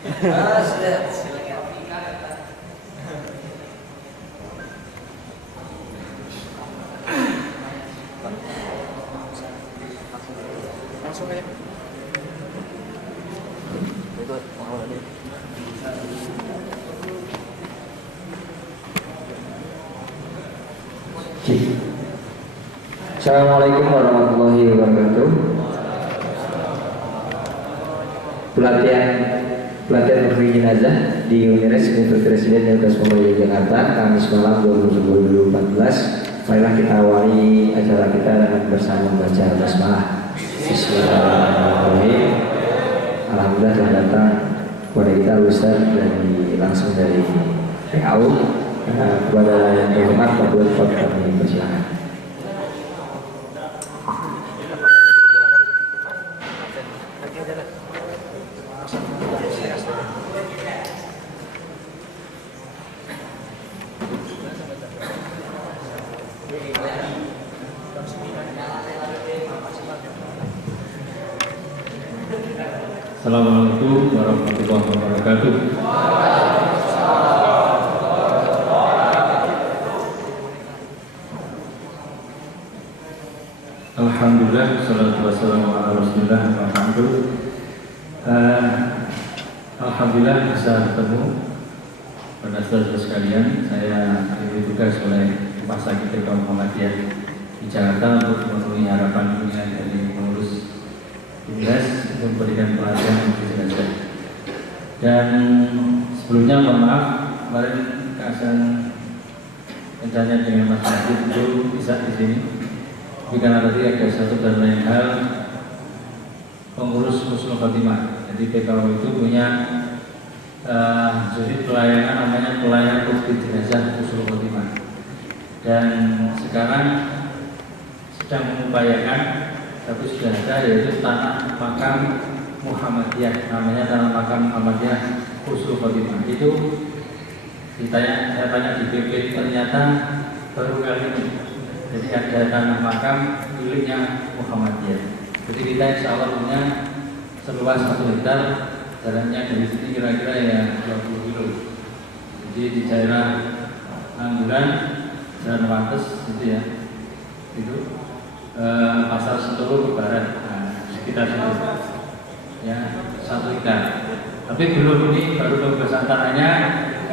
Sudah. Langsung aja. Ikut mau ini. Assalamualaikum warahmatullahi wabarakatuh. Pelatihan Nurfi Jenazah di Unires Universitas Presiden Universitas Muhammadiyah Jakarta Kamis malam 2014. Marilah kita awali acara kita dengan bersama membaca basmalah. Bismillahirrahmanirrahim. Alhamdulillah telah datang kepada kita Ustaz langsung dari PAU. Kepada yang terhormat Pak Direktur kami persilakan. Assalamualaikum warahmatullahi wabarakatuh. Alhamdulillah, salatu wassalamu ala rasulillah. Alhamdulillah bisa ketemu pada saudara sekalian. Saya diberi tugas oleh Rumah Sakit TK Muhammadiyah di Jakarta untuk memenuhi harapan dunia dari pengurus Unires untuk memberikan pelatihan di jenazah. Dan sebelumnya mohon maaf, kemarin kesan rencana dengan Mas Najib itu bisa di sini. Tapi karena tadi ada satu dan lain hal pengurus Husnul Khotimah. Jadi PKW itu punya jadi pelayanan namanya pelayanan publik jenazah Husnul Khotimah. Dan sekarang sedang mengupayakan tapi sudah ada yaitu tanah makam Muhammadiyah, namanya tanah makam Muhammadiyah Husnul Khotimah. Itu saya tanya di BP ternyata baru kali ini. Jadi ada tanah makam miliknya Muhammadiyah. Jadi kita insya Allah punya seluas 1 hektar, jalannya dari sini kira-kira ya 20 kilo. Jadi di daerah Anggulan, Jalan Wates gitu ya. Itu Pasar Senturu Barat, sekitar situ ya 1 hektar. Tapi belum, ini baru pembebasan tanahnya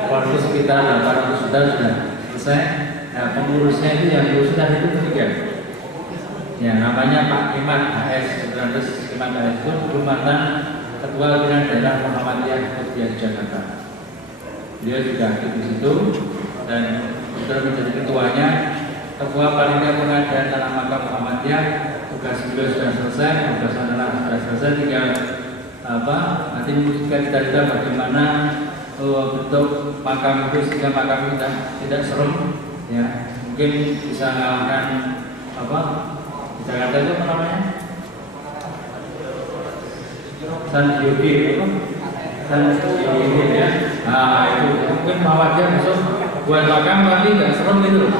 waktu sekitar 800 juta sudah selesai. Nah, pengurusnya itu yang berusaha itu 3 ya, namanya Pak Kemat HS. Sebenarnya Kemat HS itu dulu mantan Ketua Pimpinan Daerah Muhammadiyah Kota Jakarta. Dia juga aktif di situ dan sudah menjadi ketuanya. Ketua Panitia Pengadaan Tanah Makam Muhammadiyah, tugas beliau sudah selesai, tugas tanah sudah selesai, tinggal nanti membuktikan kita bagaimana bentuk makam itu sehingga makam kita tidak serem ya. Mungkin bisa mengalahkan di Jakarta itu apa namanya? San Yogi ya. Nah itu mungkin Muhammadiyah besok buat makam tapi nggak serem itu loh.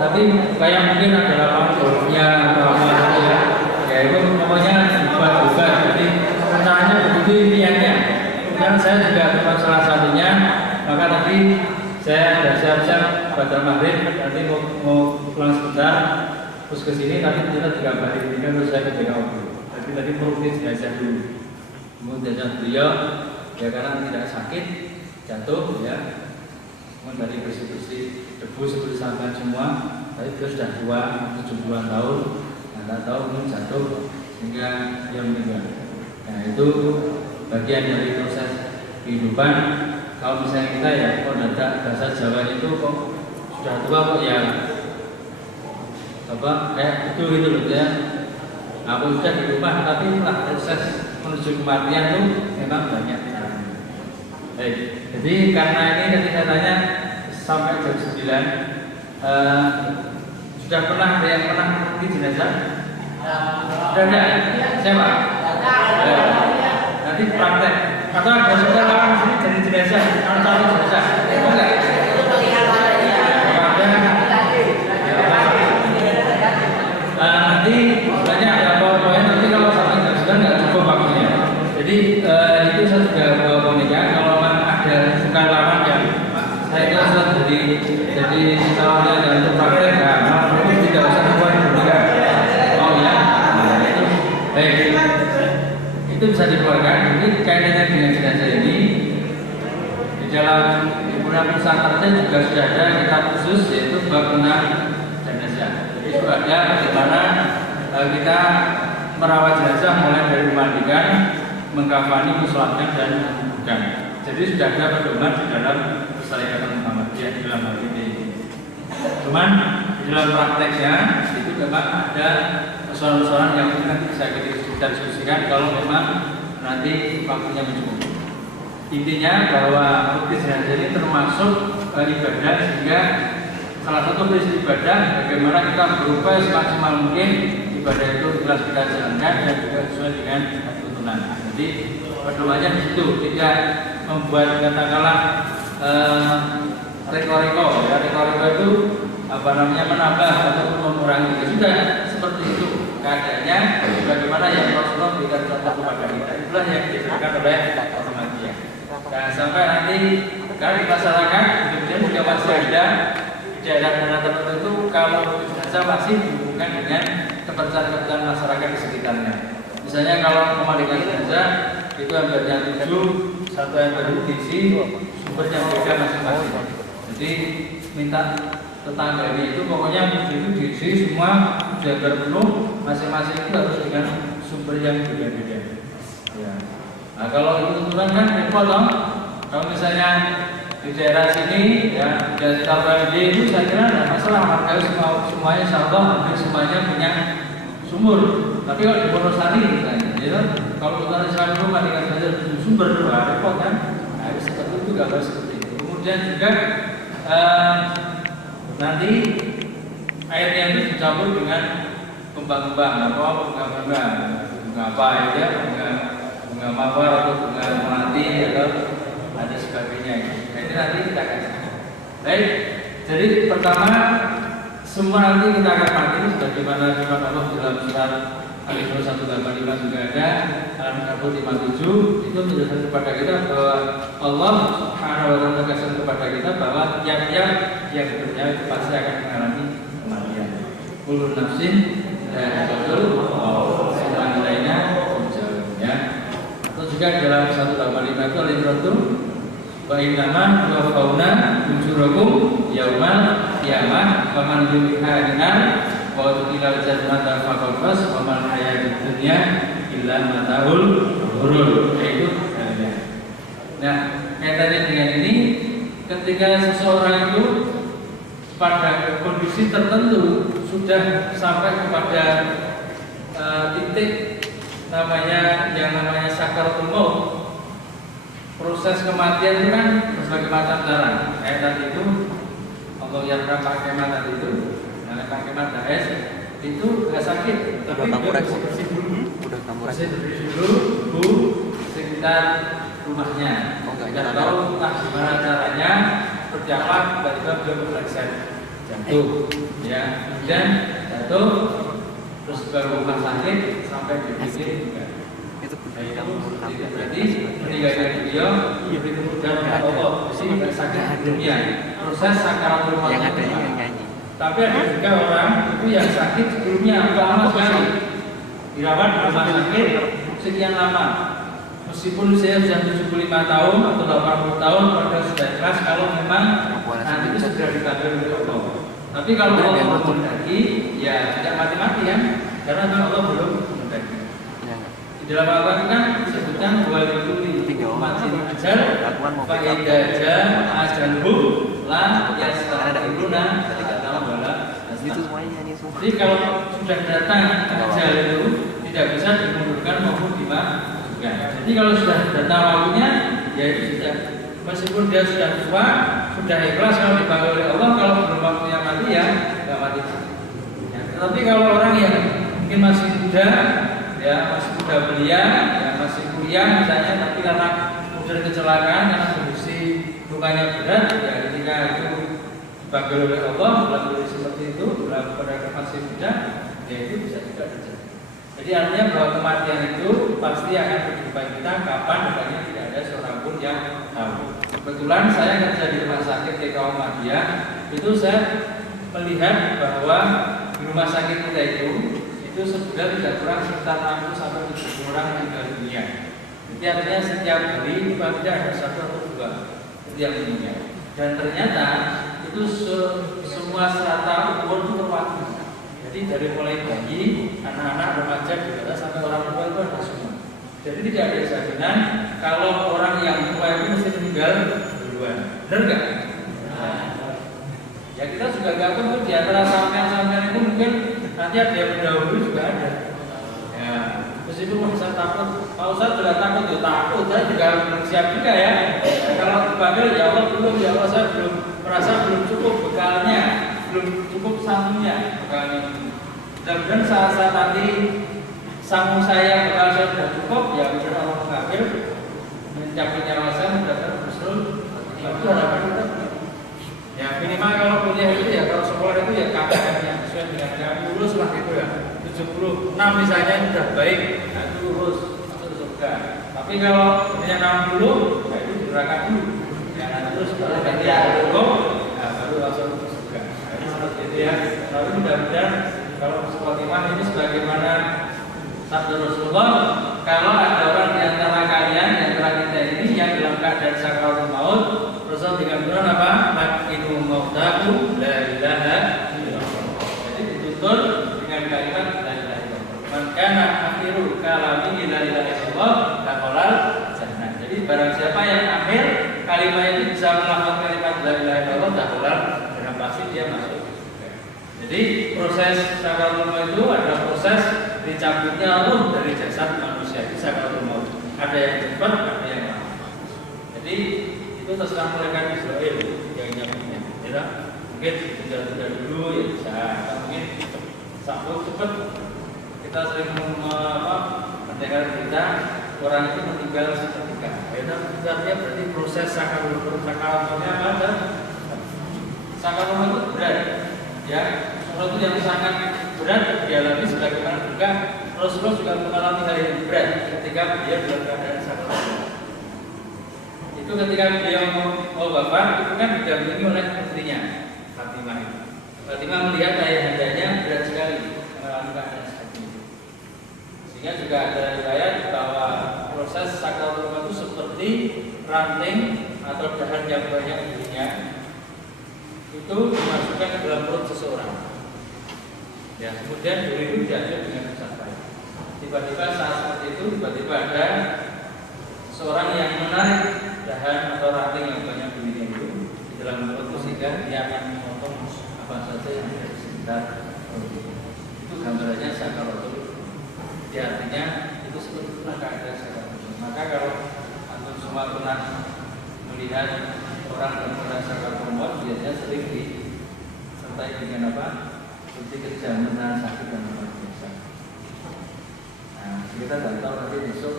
Tapi kayak mungkin ada lapangan golfnya atau apa ya itu pokoknya buat jadi rencananya begitu niatnya. Kemudian saya juga tempat salah satunya, maka tadi saya sudah siap-siap pada maghrib, nanti mau pulang sebentar terus ke sini, tapi kita dikabarin ini kan terus saya ke DKU. Tapi tadi merutin jenazah dulu, kemudian jenazah beliau ya karena tidak sakit jatuh ya, kemudian dari bersih-bersih debu seperti sampah semua, tapi beliau sudah tua 72 tahun, nggak tahu mungkin jatuh sehingga dia meninggal. Nah itu bagian dari proses kehidupan. Kalau misalnya kita ya kok ada bahasa Jawa itu kok sudah tua kok ya kayak itu gitu loh ya. Aku sudah di rumah tapi proses menuju kematian itu memang banyak. Baik, jadi karena ini tadi saya tanya sampai jam 9 sudah pernah ada yang pernah di jenazah? Sudah ada? Siapa? Nanti praktek atau ada saudara orang sini jadi jenazah, orang calon jenazah? Enggak? Nanti sebenarnya ada poin-poin, nanti kalau sampai jam 9 nggak cukup waktunya. Jadi itu saya juga bawa boneka. dalam himpunan pesantren juga sudah ada kitab khusus yaitu bab tentang jenazah. Jadi sudah ada bagaimana kita merawat jenazah mulai dari memandikan, mengkafani, mensolatkan dan menguburkan. Jadi sudah ada pedoman di dalam Persyariatan Muhammadiyah dalam hal ini. Cuman di dalam prakteknya itu memang ada persoalan-persoalan yang nanti bisa kita diskusikan kalau memang nanti waktunya mencukupi. Intinya bahwa bukti jenazah ini termasuk ibadah, sehingga salah satu prinsip ibadah bagaimana kita berupaya semaksimal mungkin ibadah itu ikhlas kita jalankan dan juga sesuai dengan tuntunan. Jadi pedomannya di situ, tidak membuat katakanlah reko-reko itu menambah ataupun mengurangi. Ya sudah seperti itu keadaannya, bagaimana yang Rasulullah berikan contoh kepada kita. Itulah yang disampaikan oleh Muhammadiyah. Dan sampai nanti kan di masyarakat kemudian juga masih ada di daerah-daerah tertentu kalau jenazah masih dihubungkan dengan kepercayaan masyarakat di sekitarnya. Misalnya kalau memandikan jenazah itu embernya 7, satu ember itu diisi sumber yang beda masing-masing. Jadi minta tetangganya itu pokoknya itu diisi semua ember penuh, masing-masing itu harus dengan sumber yang beda-beda. Ya. Nah, kalau itu tuntunan kan repot dong. Kalau misalnya di daerah sini ya dari Tabaidi itu saya kira ada masalah, maka semuanya insyaallah hampir semuanya punya sumur. Tapi kalau di Wonosari misalnya, ya, kalau kita sekarang rumah dengan saja sumber dua repot kan. Nah, seperti itu gambar seperti itu. Kemudian juga nanti airnya itu dicampur dengan kembang-kembang bunga apa ya, bunga mawar atau bunga melati atau ada sebagainya. Nah, ini nanti kita akan. Baik, jadi pertama semua nanti kita akan mati sebagaimana firman Allah dalam surat Al-Imran 185 juga ada, Al-Ankabut 57 itu menjelaskan kepada kita bahwa Allah Subhanahu wa taala tegaskan kepada kita bahwa tiap-tiap yang bernyawa itu pasti akan mengalami kematian. Kullu nafsin dha'iqatul maut. Semua lainnya menjauh ya. Atau juga dalam 185 itu Al-Imran itu wa innama tuwaffawna ujurakum yaumal qiyamah faman yuriha dinar wa tudilal jannata faqad faz wa man hayatud dunya illa mataul ghurur. Itu nah, kaitannya dengan ini, ketika seseorang itu pada kondisi tertentu sudah sampai kepada titik yang namanya sakaratul maut. Proses kematian itu kan berbagai macam cara. Kayak tadi itu Allah yang pakai mata itu, pakai mata es itu nggak sakit, tapi udah kamu dulu sekitar rumahnya. Tidak tahu entah gimana caranya, seperti apa, tiba-tiba beliau berlaksan jantung, ya, kemudian jatuh, terus baru rumah sakit sampai dibikin juga. Jadi meninggalkan beliau dan Allah di sini sakit dunia, proses sakaratul maut. Tapi ada juga orang itu yang sakit sebelumnya lama sekali, dirawat di rumah sakit sekian lama. Meskipun saya sudah 75 tahun atau 80 tahun, pada sudah ikhlas kalau memang nanti itu segera dipanggil oleh Allah. Tapi kalau Allah menghendaki, ya tidak mati-mati ya, karena Allah belum menghendaki. Di dalam Al-Quran kan disebutkan waliduli matin ajal, fa'idaja ajalhu la yasta'khiruna ketika dalam bala. Jadi kalau sudah datang ajal itu tidak bisa dimundurkan maupun dimajukan. Jadi kalau sudah datang waktunya, ya itu sudah, meskipun dia sudah tua, sudah ikhlas kalau dipanggil oleh Allah, kalau belum waktunya mati ya nggak mati. Ya, tetapi kalau orang yang mungkin masih muda, ya masih muda belia, ya masih kuliah misalnya, tapi karena kemudian kecelakaan karena kondisi lukanya berat, ya ketika itu dipanggil oleh Allah dalam kondisi seperti itu, dalam pada masih muda, ya itu bisa juga terjadi. Jadi artinya bahwa kematian itu pasti akan menjumpai kita kapan, makanya tidak ada seorang pun yang tahu. Kebetulan saya kerja di rumah sakit TK Muhammadiyah, itu saya melihat bahwa di rumah sakit kita itu sudah tidak kurang sekitar 60 sampai 70 orang yang meninggal dunia. Jadi artinya setiap hari paling tidak ada 1 atau 2 itu yang meninggal. Dan ternyata itu semua strata umur itu terwakili. Jadi dari mulai bayi, anak-anak, remaja, dewasa sampai orang tua itu ada semua. Jadi tidak ada jaminan kalau orang yang tua itu mesti meninggal duluan. Benar nggak? Ya kita juga nggak tahu di antara sampean-sampean itu mungkin nanti ada yang mendahului juga ada. Ya, meskipun saya takut, kalau saya sudah takut, ya takut, saya juga belum siap juga ya. Kalau dipanggil ya Allah belum, ya Allah saya belum merasa belum cukup bekalnya, belum cukup sangunya bekalnya. Dan saat nanti sangu saya bekal saya sudah cukup, ya benar Allah mengambil mencabut nyawa saya mendapat husnul. Itu harapan kita. Ya minimal kalau kuliah itu ya, kalau sekolah itu ya KKM-nya sesuai dengan kami lulus lah gitu ya. 76 misalnya sudah baik, nah itu lulus masuk surga. Tapi kalau punya 60, nah itu di neraka dulu. Ya terus baru nanti cukup, nah baru masuk surga. Nah, ini seperti itu ya. Lalu mudah-mudahan kalau Khotimah ini sebagaimana sabda Rasulullah, kalau ada orang di antara kalian, di antara kita ini yang dalam keadaan sakaratul maut, Rasul dengan Quran apa? Lakinu mautaku la ilaha illallah. Jadi ditutur dengan kalimat la ilaha illallah. Man kana akhiru kalamihi la ilaha illallah dakhalal jannah. Jadi barang siapa yang akhir kalimat itu bisa melafalkan kalimat la ilaha illallah dakhalal jannah, pasti dia masuk. Jadi proses sakaratul maut itu ada proses dicabutnya ruh dari jasad manusia. Itu sakaratul maut. Ada yang cepat, ada yang lambat. Jadi itu terserah mereka Israel yang nyambungnya, ya. Mungkin tunda dulu ya bisa, mungkin sambut cepat. Kita sering mendengar berita orang itu meninggal seketika, ya. Artinya berarti proses sakaratul-sakaratul-nya ada. Sakaratul itu berat, ya. Sesuatu yang sangat berat dialami sebagaimana juga Rasulullah juga mengalami hal yang berat ketika dia dalam keadaan sakaratul. Itu ketika beliau mau wafat itu kan didampingi oleh putrinya Fatimah. Fatimah melihat ayahandanya berat sekali mengalami keadaan seperti itu. Sehingga juga ada riwayat bahwa proses sakaratul maut itu seperti ranting atau dahan yang banyak durinya itu dimasukkan ke dalam perut seseorang. Ya, kemudian duri itu diambil dengan santai. Tiba-tiba saat seperti itu, tiba-tiba ada seorang yang menarik dahan atau ranting yang banyak durinya itu di dalam perut sehingga dia akan memotong apa saja yang ada di sekitar perut. Itu gambarannya sakaratul. Ya, artinya itu seperti itulah keadaan sakaratul. Maka kalau antum semua pernah melihat orang dalam keadaan sakaratul maut, biasanya sering disertai dengan apa? Seperti kejaman sakit dan luar biasa. Nah, kita tidak tahu nanti besok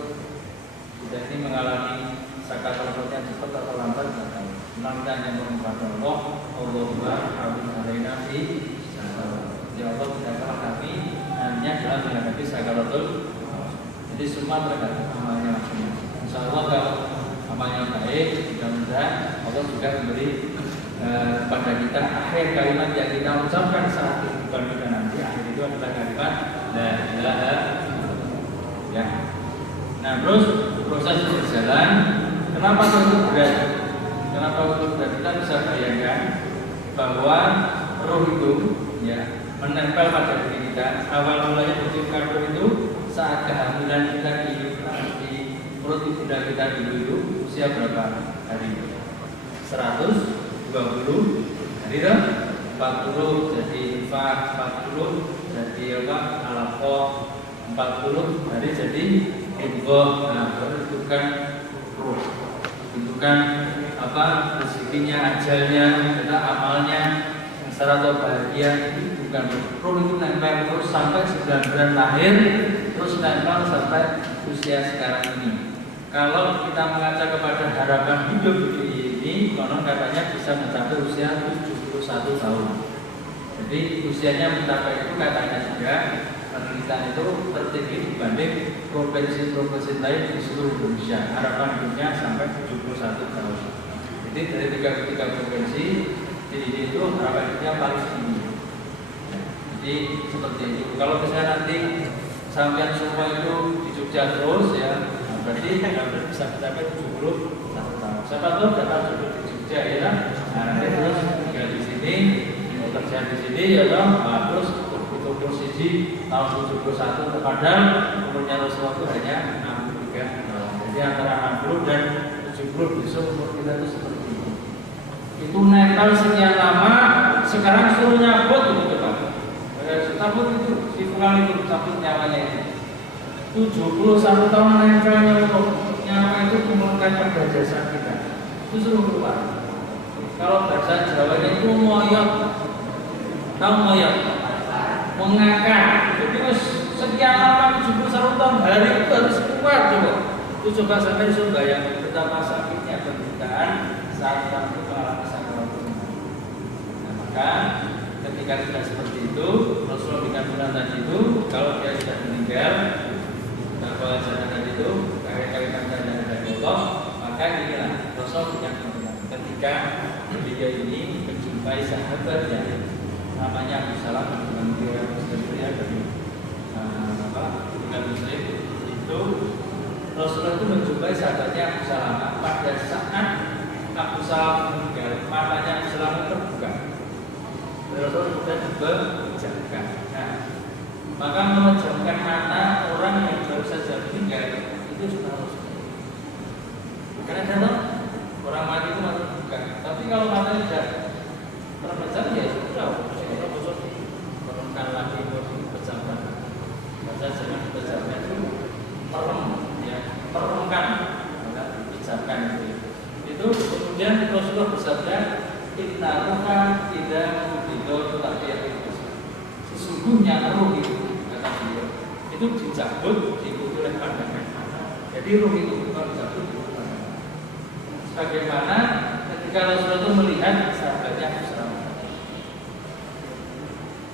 kita ini mengalami sakaratul maut yang cepat atau lambat, tidak tahu. Kita hanya menghadap Allah, Allahumma amin alaina fi sakaratul. Ya Allah, berikanlah kami hanya dalam menghadapi sakaratul. Jadi semua tergantung amalnya masing-masing. Insya Allah kalau amalnya baik, mudah-mudahan Allah juga memberi pada kita akhir kalimat yang kita ucapkan saat kehidupan kita nanti. Akhir itu adalah kalimat la ilaha illallah. Ya. Nah, terus proses berjalan. Kenapa itu berat? Kenapa itu berat? Kita bisa bayangkan bahwa roh itu ya menempel pada diri kita. Awal mulanya diciptakan roh itu saat kehamilan kita di perut ibunda kita dulu itu usia berapa hari? 120 hari itu 40 jadi infak, 40 jadi apa? Alaqah, 40 hari jadi ibghah. Nah, menentukan roh, menentukan apa rezekinya, ajalnya, kita amalnya, sengsara atau bahagia itu bukan roh. Itu nempel terus sampai 9 bulan lahir, terus nempel sampai usia sekarang ini. Kalau kita mengaca kepada harapan hidup ini, konon katanya bisa mencapai usia 71 tahun. Jadi usianya mencapai itu katanya juga penelitian itu tertinggi dibanding provinsi-provinsi lain di seluruh Indonesia. Harapan hidupnya sampai 71 tahun. Jadi dari 33 provinsi di itu harapan hidupnya paling tinggi. Jadi seperti itu. Kalau misalnya nanti sampai semua itu di Jogja terus ya, berarti bisa mencapai 70 tahun. Siapa tahu dapat 70 kerja ya kan? Nah nanti terus tinggal di sini, kerja di sini ya kan? Nah, terus untuk posisi tahun 71 terkadang umurnya Rasulullah itu hanya 63 tahun. Jadi antara 60 dan 70 besok umur kita itu seperti itu. Itu nempel sekian lama, sekarang suruh nyabut itu coba. Cabut itu, si pulang itu cabut nyawanya itu. 71 tahun nempelnya untuk nyawa itu menggunakan pada jasa kita. Itu suruh keluar. Kalau bahasa Jawanya itu moyot, tahu moyot, mengakar. Jadi sekian lama 71 tahun hari itu harus keluar coba. Itu coba sampai disuruh bayangkan betapa sakitnya penderitaan saat itu mengalami sakaratul maut. Nah, maka ketika sudah seperti itu, Rasulullah berikan tadi itu, kalau dia sudah meninggal, bahwa tadi itu kaitan dengan dari Allah, maka inilah Rasul yang ketika dia ini menjumpai sahabatnya namanya Abu Salam dengan dia Muslim dengan Muslim itu Rasulullah itu menjumpai sahabatnya Abu Salam pada saat Abu Salam meninggal, matanya Abu Salam terbuka. Rasul sudah berjaga. Nah, maka memejamkan mata orang yang baru saja meninggal itu sudah harus. Karena kalau orang mati itu mata terbuka, tapi kalau mata tidak terpejam ya sudah, kita bosok turunkan lagi pejamkan. Maka jangan pejamkan itu merem, ya meremkan, maka dipejamkan itu. Itu kemudian Rasulullah bersabda, Inna ruha tidak mubidor tapi yang itu. Sesungguhnya ruh itu kata beliau itu dicabut diikuti oleh pandangan. Jadi ruh itu bukan dicabut diikuti pandangan. Sebagaimana ketika Rasulullah itu melihat sahabatnya Rasulullah.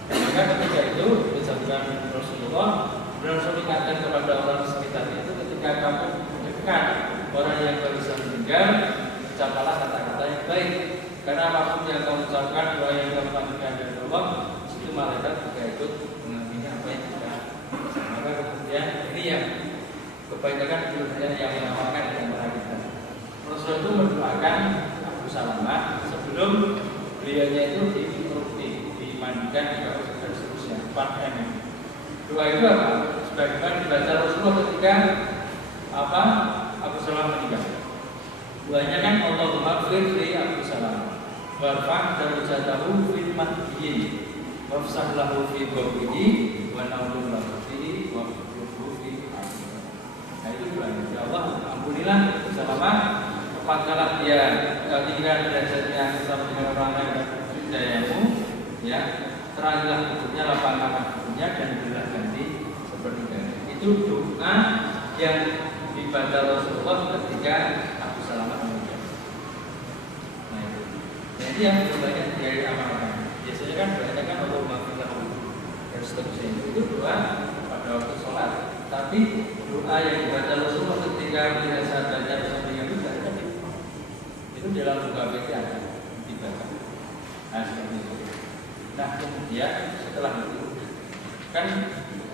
Maka ketika itu disebutkan Rasulullah, Rasul ingatkan kepada orang sekitar itu ketika kamu dekat orang yang baru saja meninggal, ucapkanlah kata-kata yang baik. Karena apapun yang kamu ucapkan, doa yang kamu panggilkan dari Allah, itu malaikat juga ikut mengambilnya apa yang kita. Maka kemudian ini yang kebanyakan kemudian yang menamakan di antara kita. Rasul itu mendoakan Abu Salamah sebelum beliaunya itu dimandikan dan seterusnya. 4 mm. Doa itu apa? Sebagaimana dibaca Rasulullah ketika Abu Salamah meninggal. Doanya kan Allahumma ighfir li Abu Salamah warfa' darajatahu fil mahdiyin wafsah lahu fi qabrihi wa nawwir lahu fihi wa khulufhu fi akhirah. Nah itu doanya. Ya Allah, ampunilah Abu Salamah, lepaskanlah dia tinggal derajatnya bersama dengan orang lain dan hidayamu, ya, terangilah hidupnya, lapangkanlah hidupnya dan berilah ganti seperti ini. Itu doa yang dibaca Rasulullah ketika Abu Salamah meninggal. Nah itu. Jadi yang banyak dari amalkan. Biasanya kan banyak kan Allahumma ighfir lahu dan seterusnya. Itu doa pada waktu sholat. Tapi doa yang dibaca Rasulullah ketika melihat sahabatnya meninggal itu tidak ada. Itu dalam buku ABC ada dibaca. Nah seperti itu. Nah kemudian setelah itu kan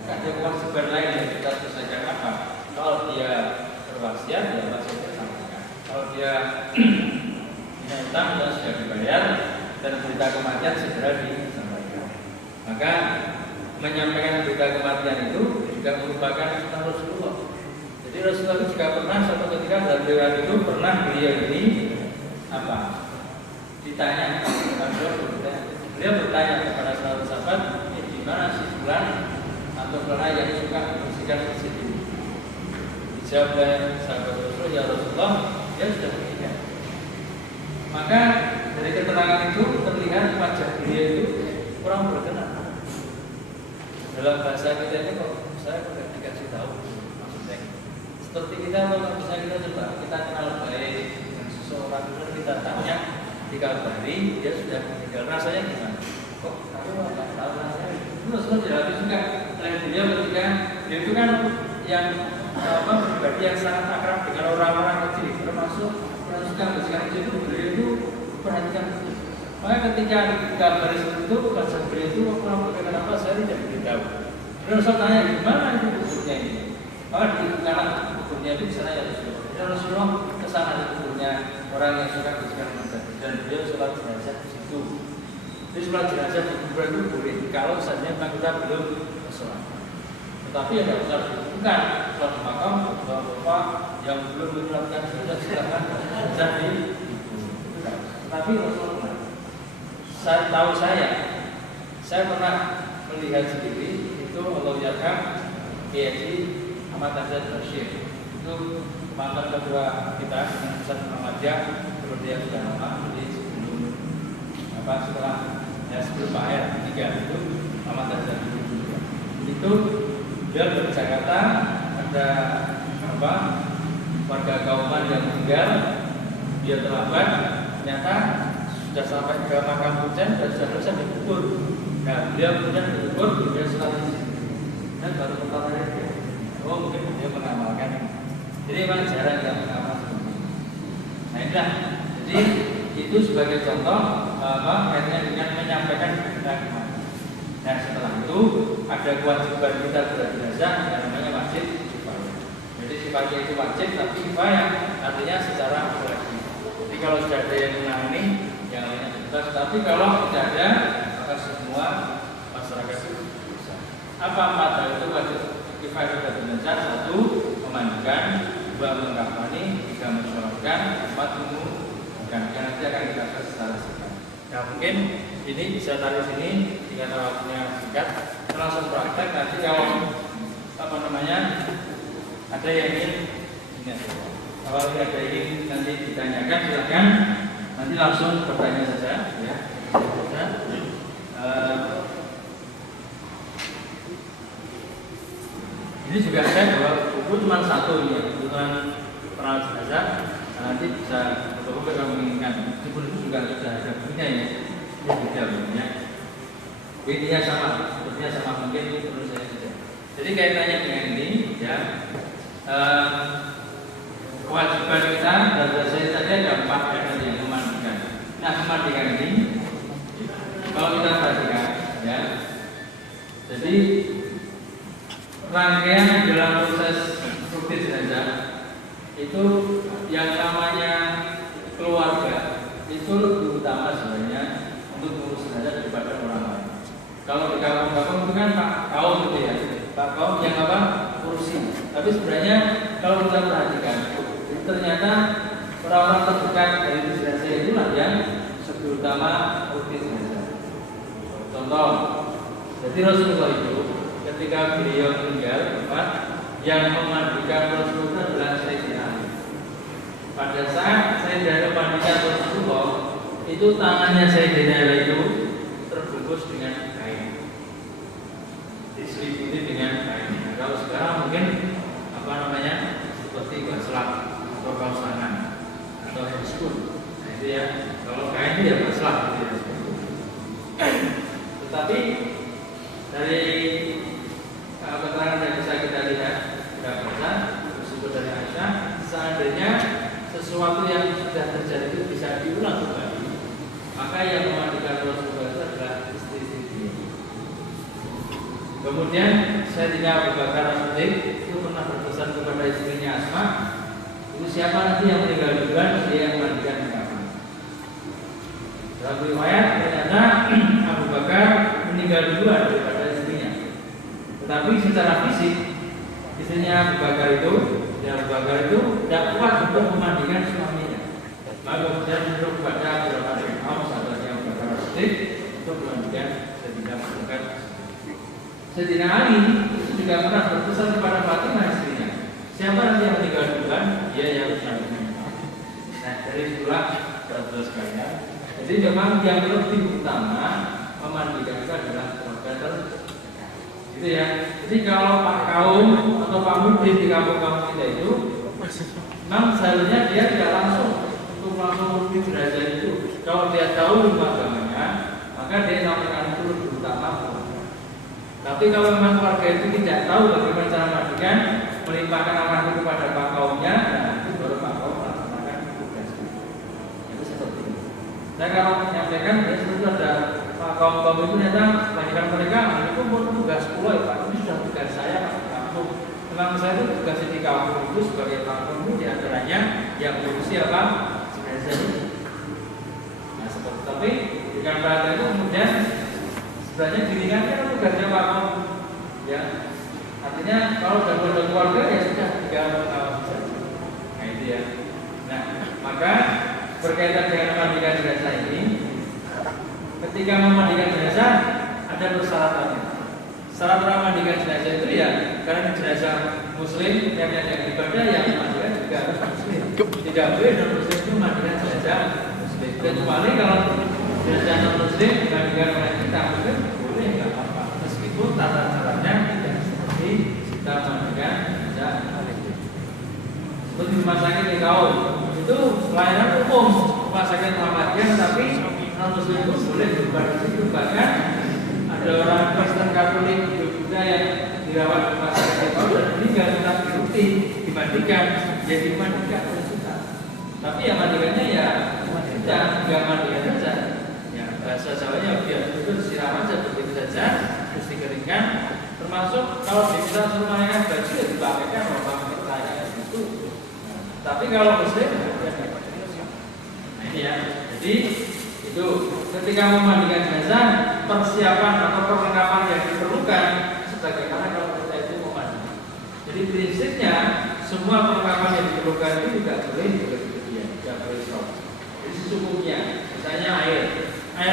ada kewajiban lain yang kita selesaikan apa? Kalau dia berwasiat, ya wasiat disampaikan. Kalau dia punya utang, dia sudah dibayar dan berita kematian segera disampaikan. Maka menyampaikan berita kematian itu juga merupakan sunnah Rasulullah. Jadi Rasulullah itu juga pernah suatu ketika beliau itu pernah beliau ini apa? Ditanya, beliau bertanya kepada sahabat, di mana si fulan atau fulan yang suka membersihkan masjid ini? Dijawab oleh sahabat Rasul, ya Rasulullah, dia sudah meninggal. Maka dari keterangan itu terlihat wajah beliau itu kurang berkenan. Dalam bahasa kita ini kok saya sudah dikasih tahu maksudnya. Seperti kita kalau bisa kita coba kita kenal baik dengan seseorang dan kita tanya dikabari dia sudah meninggal, rasanya gimana? Kok tahu nggak tahu rasanya? Terus tidak habis juga selain beliau ketika dia itu kan yang pribadi yang sangat akrab dengan orang-orang kecil, termasuk yang suka bersihkan kecil itu beliau itu perhatikan. Maka ketika dikabari seperti itu, baca beliau itu kurang berkenan apa saya tidak beritahu. Terus saya tanya gimana itu bukunya ini? Maka di kanan bukunya itu di sana ya Rasulullah. Ya Rasulullah, pesan ada kuburnya orang yang suka bersihkan mazhab dan beliau sholat jenazah di situ. Jadi sholat jenazah di kuburan itu boleh kalau misalnya kita belum sholat. Tetapi ada besar bukan sholat di makam bapak yang belum menyelatkan jenazah silahkan jadi. Tapi Rasulullah, saya tahu saya pernah melihat sendiri itu Allah Yakam Kiai Ahmad Hasan Bashir itu mantan ketua kita dengan Ustaz Muhammadiyah sebelum dia sudah lama jadi sebelum Pak Ayat 3 itu Ahmad Hasan itu dia dari Jakarta ada warga kauman yang meninggal dia terlambat ternyata sudah sampai ke makam hujan dan sudah selesai dikubur. Nah, beliau kemudian dikubur, dia sholat di situ. Dan baru pertama dia, mungkin dia mengamalkan. Jadi memang jarang yang mengamal seperti itu. Nah, inilah. Jadi itu sebagai contoh kaitannya dengan menyampaikan kalimat. Nah, setelah itu ada kewajiban kita sudah jenazah yang namanya wajib kifayah. Jadi sifatnya itu wajib tapi kifayah artinya secara kolektif. Jadi kalau sudah ada yang menangani yang lainnya bebas, tapi kalau tidak ada maka semua masyarakat itu bisa. Apa empat hal itu wajib kifayah pada jenazah? Satu, memandikan, dua, mengkafani, tiga, mensolatkan, empat, mengumumkan. Nanti akan kita bahas secara singkat. Nah mungkin ini bisa taruh sini jika waktunya singkat. Langsung praktek nanti kalau ada yang ingin kalau ada yang nanti ditanyakan silakan nanti langsung bertanya saja ya. Ini juga ada bahwa buku cuma satu ya, kebutuhan perawat jenazah. Nanti bisa untuk kalau menginginkan. Meskipun itu juga sudah ada bukunya ya, ini beda bukunya. Intinya sama, sepertinya sama mungkin menurut saya saja. Jadi kaitannya dengan ini ya. Kewajiban kita dan saya tadi ada 4 yang yang memandikan. Nah memandikan ini kalau kita perhatikan ya, jadi rangkaian dalam proses rukun jenazah itu yang namanya keluarga itu lebih utama sebenarnya untuk mengurus jenazah daripada orang lain. Kalau di kampung-kampung itu kan Pak Kaum gitu ya, Pak Kaum yang urusi. Tapi sebenarnya kalau kita perhatikan ternyata orang-orang terdekat dari jenazah itulah yang lebih utama rukun jenazah. Contoh, jadi Rasulullah itu ketika beliau meninggal, yang memandikan Rasulullah adalah Sayyidina Ali. Pada saat Sayyidina memandikan Rasulullah, itu tangannya Sayyidina Ali itu terbungkus dengan kain, diselimuti dengan kain. Nah, kalau sekarang mungkin seperti baslak atau kaos tangan atau handskun. Nah itu ya, kalau kain itu ya baslak gitu ya. Tetapi dari keterangan yang bisa kita lihat, kita baca tersebut dari Aisyah, seandainya sesuatu yang sudah terjadi itu bisa diulang kembali, maka yang memandikan Rasulullah itu adalah istri-istri dia. Kemudian Sayyidina Abu Bakar As-Siddiq itu pernah berpesan kepada istrinya Asma, itu siapa nanti yang meninggal duluan, dia yang memandikan kapan. Dalam riwayat ternyata Abu Bakar meninggal duluan daripada istrinya. Tetapi secara fisik istrinya Abu Bakar itu tidak kuat untuk memandikan suaminya. Maka kemudian menurut kepada beberapa imam sahabatnya Abu Bakar As-Siddiq untuk memandikan Sayyidina Abu Bakar. Sayyidina Ali itu juga pernah berpesan kepada Fatimah istrinya, siapa nanti yang meninggal duluan, dia yang memandikan. Nah dari itulah terus sekalian. Jadi memang yang lebih utama memandikan itu adalah keluarga terdekat. Gitu ya. Jadi kalau Pak Kaum atau Pak Mudin di kampung-kampung kita itu, memang seharusnya dia tidak langsung untuk mengurus jenazah itu. Kalau dia tahu ilmu agamanya, maka dia sampaikan itu lebih utama. Tapi kalau memang keluarga itu tidak tahu bagaimana cara memandikan, melimpahkan amanah itu kepada Pak Kaumnya, nah itu baru Pak Kaum melaksanakan tugas. Itu seperti itu. Saya kalau menyampaikan, ya sebenarnya ada Pak Kaum itu ternyata melahirkan mereka, itu pun tugas pulau ya Pak, ini sudah tugas saya Pak kampung. Memang saya itu tugas di kampung itu sebagai kampung itu diantaranya yang mengurusi apa? Jenazah ini. Nah, seperti tapi dengan bahasa itu kemudian sebenarnya diringankan tugasnya wakaf, ya. Artinya kalau sudah ada keluarga ya sudah tinggal saja. Nah itu ya. Nah maka berkaitan dengan memandikan jenazah ini, ketika memandikan jenazah ada persyaratannya. Syarat memandikan jenazah itu ya karena jenazah Muslim yang ibadah yang memandikan juga harus Muslim. Tidak boleh non Muslim itu memandikan jenazah Muslim. Kecuali kalau jenazah non Muslim dimandikan oleh kita Muslim boleh nggak apa-apa. Meskipun tata caranya tidak seperti kita memandikan jenazah Muslim. Seperti rumah sakit di kaum itu pelayanan umum rumah sakit Muhammadiyah, tapi non Muslim itu boleh beribadah di situ. Bahkan ada orang Kristen Katolik Buddha yang dirawat di rumah sakit kaum dan meninggal tetap dirutin dimandikan, ya dimandikan oleh kita. Tapi ya mandikannya ya tidak mandikan saja. Ya bahasa Jawanya biar itu siram aja begitu saja, terus dikeringkan. Termasuk kalau bisa semuanya baju ya dipakaikan pakai kayak itu. Tapi kalau Muslim nah ini ya. Jadi itu ketika memandikan jenazah, persiapan atau perlengkapan yang diperlukan sebagaimana kalau kita itu memandi. Jadi prinsipnya semua perlengkapan yang diperlukan itu tidak boleh berlebihan, tidak boleh stop. Jadi secukupnya, misalnya air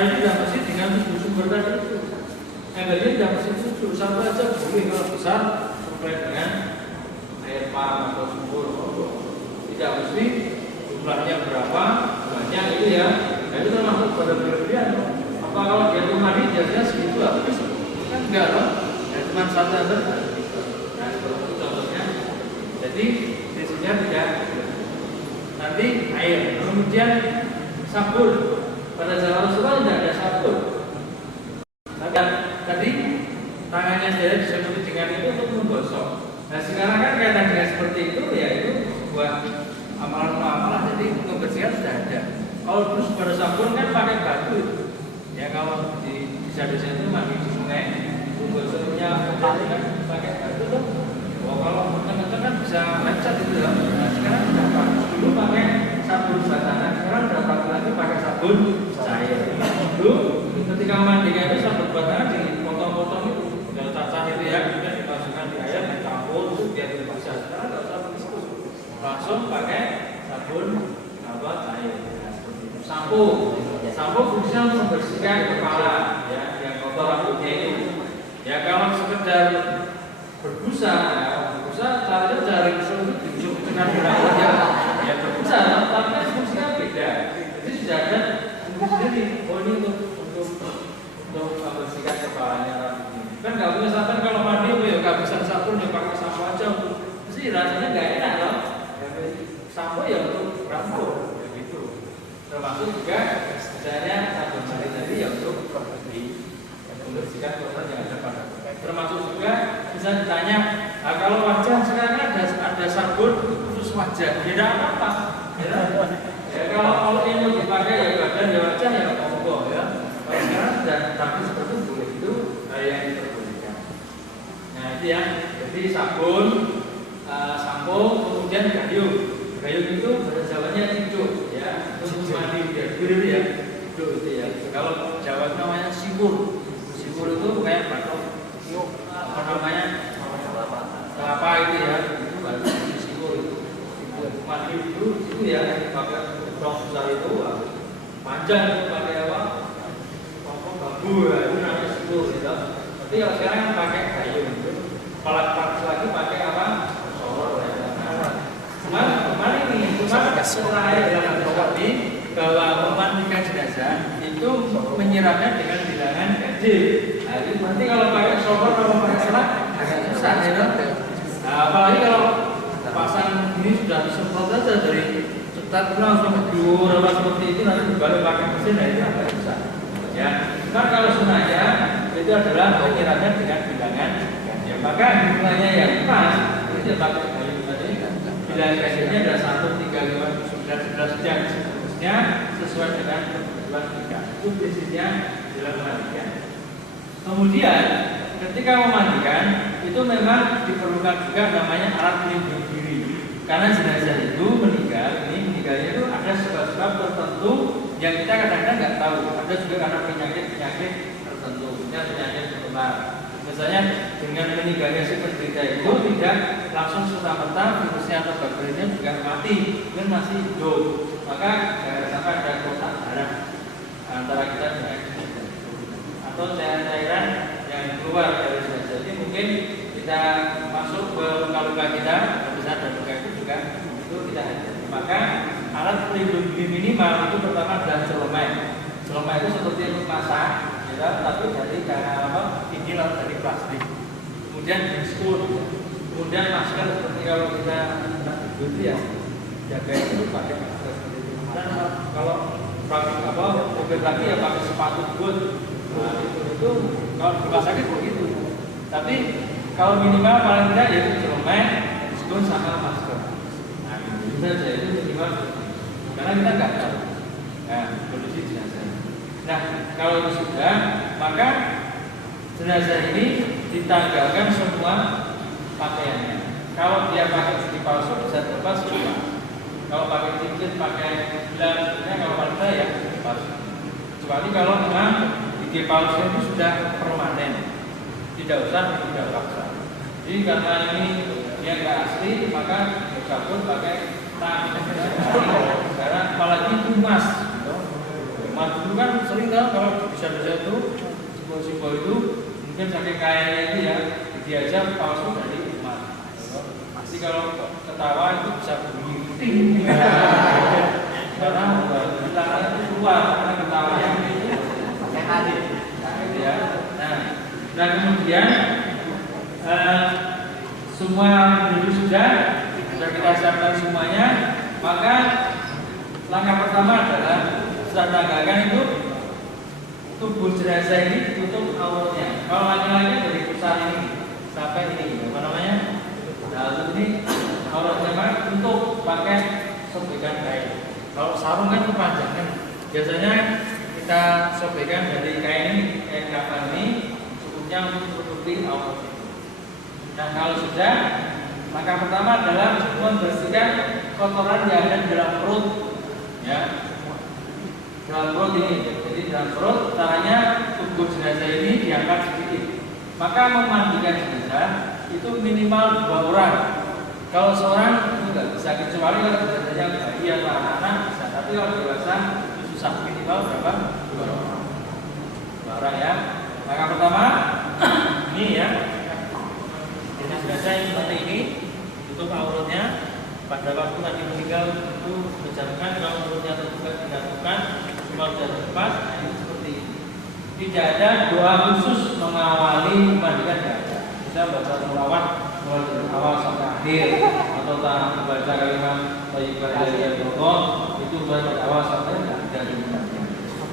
itu tidak mesti dengan sumber tadi itu. Airnya tidak mesti cucu, satu aja boleh kalau besar sampai dengan air pam atau sumur. Tidak mesti jumlahnya berapa banyak itu ya. Nah, itu termasuk pada berlebihan. Apa kalau dia tuh mandi biasanya segitu habis? Kan enggak loh. Ya cuma satu aja. Nah, seperti itu contohnya. Jadi prinsipnya tidak. Nanti air, kemudian sabun. Pada zaman Rasulullah tidak ada sabun. Tadi tangannya saya disebut dengan itu untuk menggosok. Nah sekarang kan kaitan dengan seperti itu ya itu buat amalan-amalan, jadi kebersihan sudah ada. Kalau dulu pada sabun kan pakai batu, ya kalau di desa-desa itu mandi di sungai, itu gosoknya kan pakai batu tuh. Oh kalau teman-teman kan bisa lecet itu ya. Nah sekarang sudah pakai, dulu pakai sabun batangan, sekarang sudah lagi pakai sabun cair. Dulu ketika memandikan itu sabun batangan dipotong-potong itu, kalau cacah itu ya, kemudian dimasukkan di air, dicampur, itu biar tidak bisa. Sekarang tidak usah begitu, langsung pakai sabun cair. Sampo fungsinya membersihkan kepala, ya, yang kotor rambutnya itu. Ya kalau sekedar berbusa, caranya cari seluruh dicuci dengan air, ya berbusa, tapi kan fungsinya beda. Jadi sudah ada fungsi sendiri. Oh ini untuk membersihkan kepalanya rambutnya. Kan nggak punya sabun kalau mandi, ya kehabisan sabun ya pakai sampo aja. Mesti rasanya nggak enak loh. Sampo ya untuk rambut. Termasuk juga misalnya sabun mandi tadi yang untuk membersihkan kotoran yang ada pada. Termasuk juga bisa ditanya, nah, kalau wajah sekarang ada sabun khusus wajah, tidak apa-apa. Ya, kalau ini mau dipakai ya badan ya wajah ya monggo ya. Kalau sekarang sudah tapi seperti boleh itu yang diperbolehkan. Nah itu ya, jadi sabun, sampo, kemudian gayung. Gayung itu bahasa Jawanya cincuk. Untuk mandi biar biru ya, itu ya. Kalau Jawa namanya sipur. Sipur itu kayak batok, apa namanya kelapa itu ya. Itu baru sipur itu. Mandi itu ya pakai rok besar itu panjang itu pakai apa? Bambu ya, itu namanya sipur gitu. Tapi kalau sekarang pakai kayu itu. Kalau lagi pakai apa? Soror ya. Kemarin terakhir dalam ini bahwa memandikan jenazah itu menyiramnya dengan bilangan ganjil. Nah, itu nanti kalau pakai sopor atau pakai selang agak susah ya. Nah, apalagi kalau pasang ini sudah disemprot saja dari cetak langsung diur apa seperti itu nanti dibalik pakai mesin, nah itu agak susah. Ya, kan kalau sunahnya itu adalah menyiramnya dengan bilangan ganjil. Maka nilainya yang pas itu pakai kayu tadi. Bilangan ganjilnya ada 1, 3, 5, 11 jam seterusnya sesuai dengan kebutuhan kita. Itu prinsipnya dalam memandikan. Kemudian ketika memandikan itu memang diperlukan juga namanya alat pelindung diri. Karena jenazah itu meninggal ini Yang kita kadang-kadang nggak tahu. Ada juga karena penyakit tertentu, penyakit menular. Misalnya dengan meninggalnya si penderita itu tidak langsung serta-merta virusnya atau bakterinya juga mati, dan masih hidup. Maka jangan sampai ada kontak darah antara kita dengan atau cairan-cairan yang keluar dari jenazah ini mungkin kita masuk ke luka-luka kita, besar dan luka itu juga itu kita hadapi. Maka alat pelindung diri minimal itu pertama adalah celemek. Celemek itu seperti untuk masak, ya, tapi dari vinil dari plastik. Kemudian diskur, kemudian masker seperti kalau kita tidur ya, jaga itu pakai masker. Dan kalau mobil lagi ya pakai sepatu boot. Nah, itu kalau di rumah sakit begitu. Tapi kalau minimal paling tidak ya itu celemek, diskur sama masker. Nah, itu saja itu minimal. Karena kita nggak tahu kondisi jenazah. Nah, kalau itu sudah, maka jenazah ini ditanggalkan semua pakaiannya. Kalau dia pakai cincin palsu bisa terlepas semua. Kalau pakai cincin, pakai gelang, sebenarnya kalau wanita ya palsu. Kecuali kalau memang gigi palsu itu sudah permanen, tidak usah paksa. Jadi karena ini dia nggak asli, maka cabut pakai tang. Karena apalagi emas. Emas itu kan sering kalau bisa itu simbol-simbol itu mungkin saking kayanya itu ya diajar palsu dari emas. Pasti kalau ketawa itu bisa bunyi ting. Karena tangannya itu keluar karena ketawanya itu hadir. Ya. Nah kemudian semua dulu sudah kita siapkan semuanya, maka langkah pertama adalah setelah tanggalkan itu tubuh jenazah ini tutup auratnya. Kalau laki-laki dari pusat ini sampai ini, apa namanya? Nah, ini auratnya tutup pakai sobekan kain. Kalau sarung kan kepanjangan, biasanya kita sobekan dari kain ini, kain kafan ini, cukupnya untuk tutupi aurat. Nah, kalau sudah, langkah pertama adalah membersihkan kotoran yang ada di dalam perut, ya. Dalam perut ini, jadi dalam perut caranya tubuh jenazah ini diangkat sedikit. Maka memandikan jenazah itu minimal 2 orang. Kalau seorang itu nggak bisa, kecuali kalau jenazahnya bayi atau anak-anak bisa. Tapi kalau dewasa itu susah, minimal berapa? 2 orang. 2 orang ya. Langkah pertama ini ya. Jenazah yang seperti ini tutup auratnya. Pada waktu nanti meninggal itu menjalankan kalau mulutnya terbuka dilakukan. Kalau sudah lepas, ini seperti ini. Tidak ada doa khusus mengawali memandikan jenazah. Bisa baca selawat mulai dari awal sampai akhir, atau membaca kalimat thayyibah dari Allah itu mulai dari awal sampai akhir.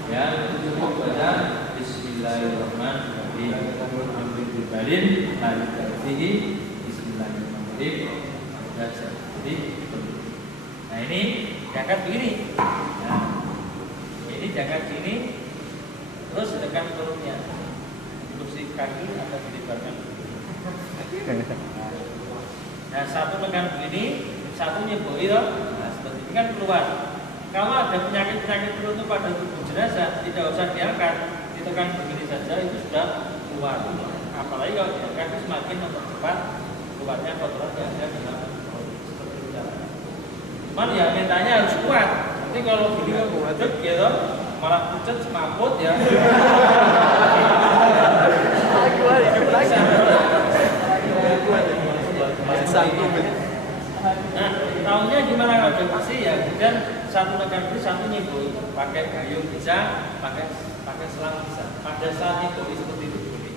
Ya, itu cukup baca Bismillahirrahmanirrahim. Alhamdulillahirobbilalamin. Bismillahirrahmanirrahim. Jadi, nah ini diangkat begini. Nah, ini diangkat gini, terus tekan perutnya. Untuk si kaki akan dilibatkan. Nah, satu tekan begini, satu nyeboi loh. Nah, seperti ini kan keluar. Kalau ada penyakit-penyakit tertentu pada tubuh jenazah, tidak usah diangkat, ditekan begini saja itu sudah keluar. Apalagi kalau diangkat itu semakin mempercepat keluarnya kotoran yang ada di dalam. Cuman ya mintanya harus kuat. Nanti kalau gini kan pucet gitu, malah pucet semaput ya. Nah, tahunya gimana kalau ada bersih ya, kemudian satu tekan beri, satu nyibul, pakai gayung bisa, pakai selang bisa. Pada saat nyibul seperti itu boleh.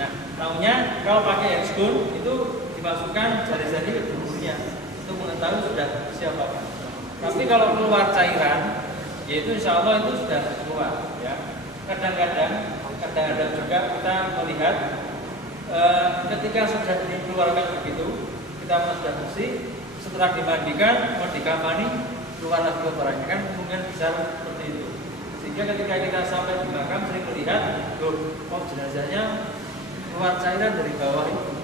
Nah, tahunya kalau pakai exgun itu dimasukkan jari-jari ke tubuhnya. Mengetahui sudah siapa kan. Tapi kalau keluar cairan, yaitu insya Allah itu sudah keluar. Ya. Kadang-kadang juga kita melihat ketika sudah dikeluarkan begitu, kita sudah bersih, setelah dimandikan, mau dikafani, keluar lagi kotorannya kan kemungkinan besar seperti itu. Sehingga ketika kita sampai di makam sering melihat, kok jenazahnya keluar cairan dari bawah itu.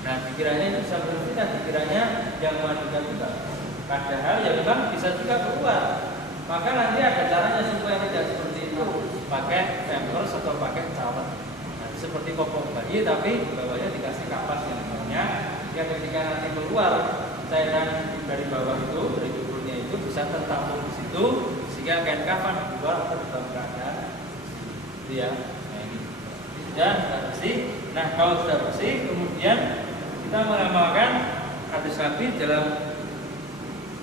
Nah, dikiranya itu bisa bersih, dan dikiranya yang memandikan juga. Padahal ya memang bisa juga keluar. Maka nanti ada caranya supaya tidak seperti itu, pakai pampers atau pakai towel. Nah, seperti popok bayi tapi bawahnya dikasih kapas yang namanya. Ya ketika nanti keluar cairan dari bawah itu, dari tubuhnya itu bisa tertampung di situ sehingga kain kafan keluar atau dalam keadaan itu ya. Nah ini sudah bersih. Nah kalau sudah bersih, kemudian kita mengamalkan hadis Nabi dalam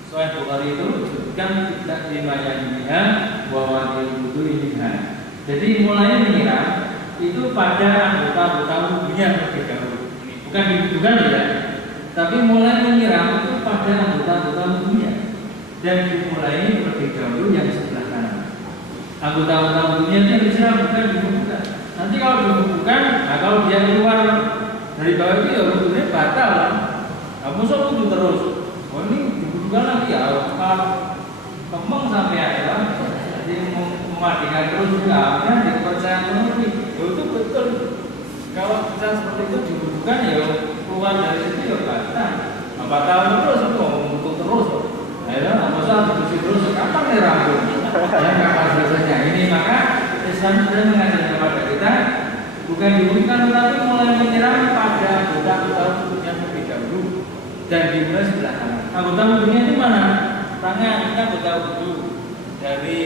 Sahih Bukhari itu disebutkan tidak dimayaniha bahwa itu iniha. Jadi mulai menyiram itu pada anggota-anggota tubuhnya terlebih dahulu. Bukan ditujukan ya, tapi mulai menyiram itu pada anggota-anggota tubuhnya dan dimulai terlebih dahulu yang sebelah kanan. Anggota-anggota tubuhnya itu disiram bukan dihubungkan. Nanti kalau dihubungkan, nah kalau dia keluar dari bawah itu ya wudhunya batal. Nah, musuh wudhu terus. Oh ini dihubungkan lagi ya, kemeng sampai ada, jadi mematikan terus juga. Nah, di kepercayaan itu betul. Kalau bisa seperti itu dihubungkan ya keluar dari situ ya batal. 4 tahun terus itu untuk terus. Akhirnya masa bersih terus kapan nih rambut? Ya kapan selesainya? Ini maka Islam sudah mengajarkan kepada kita bukan dihubungkan tetapi mulai menyiram pada anggota tubuhnya terlebih dahulu dan dimulai sebelah kanan. Anggota tubuhnya itu mana? Tangan ini anggota tubuh dari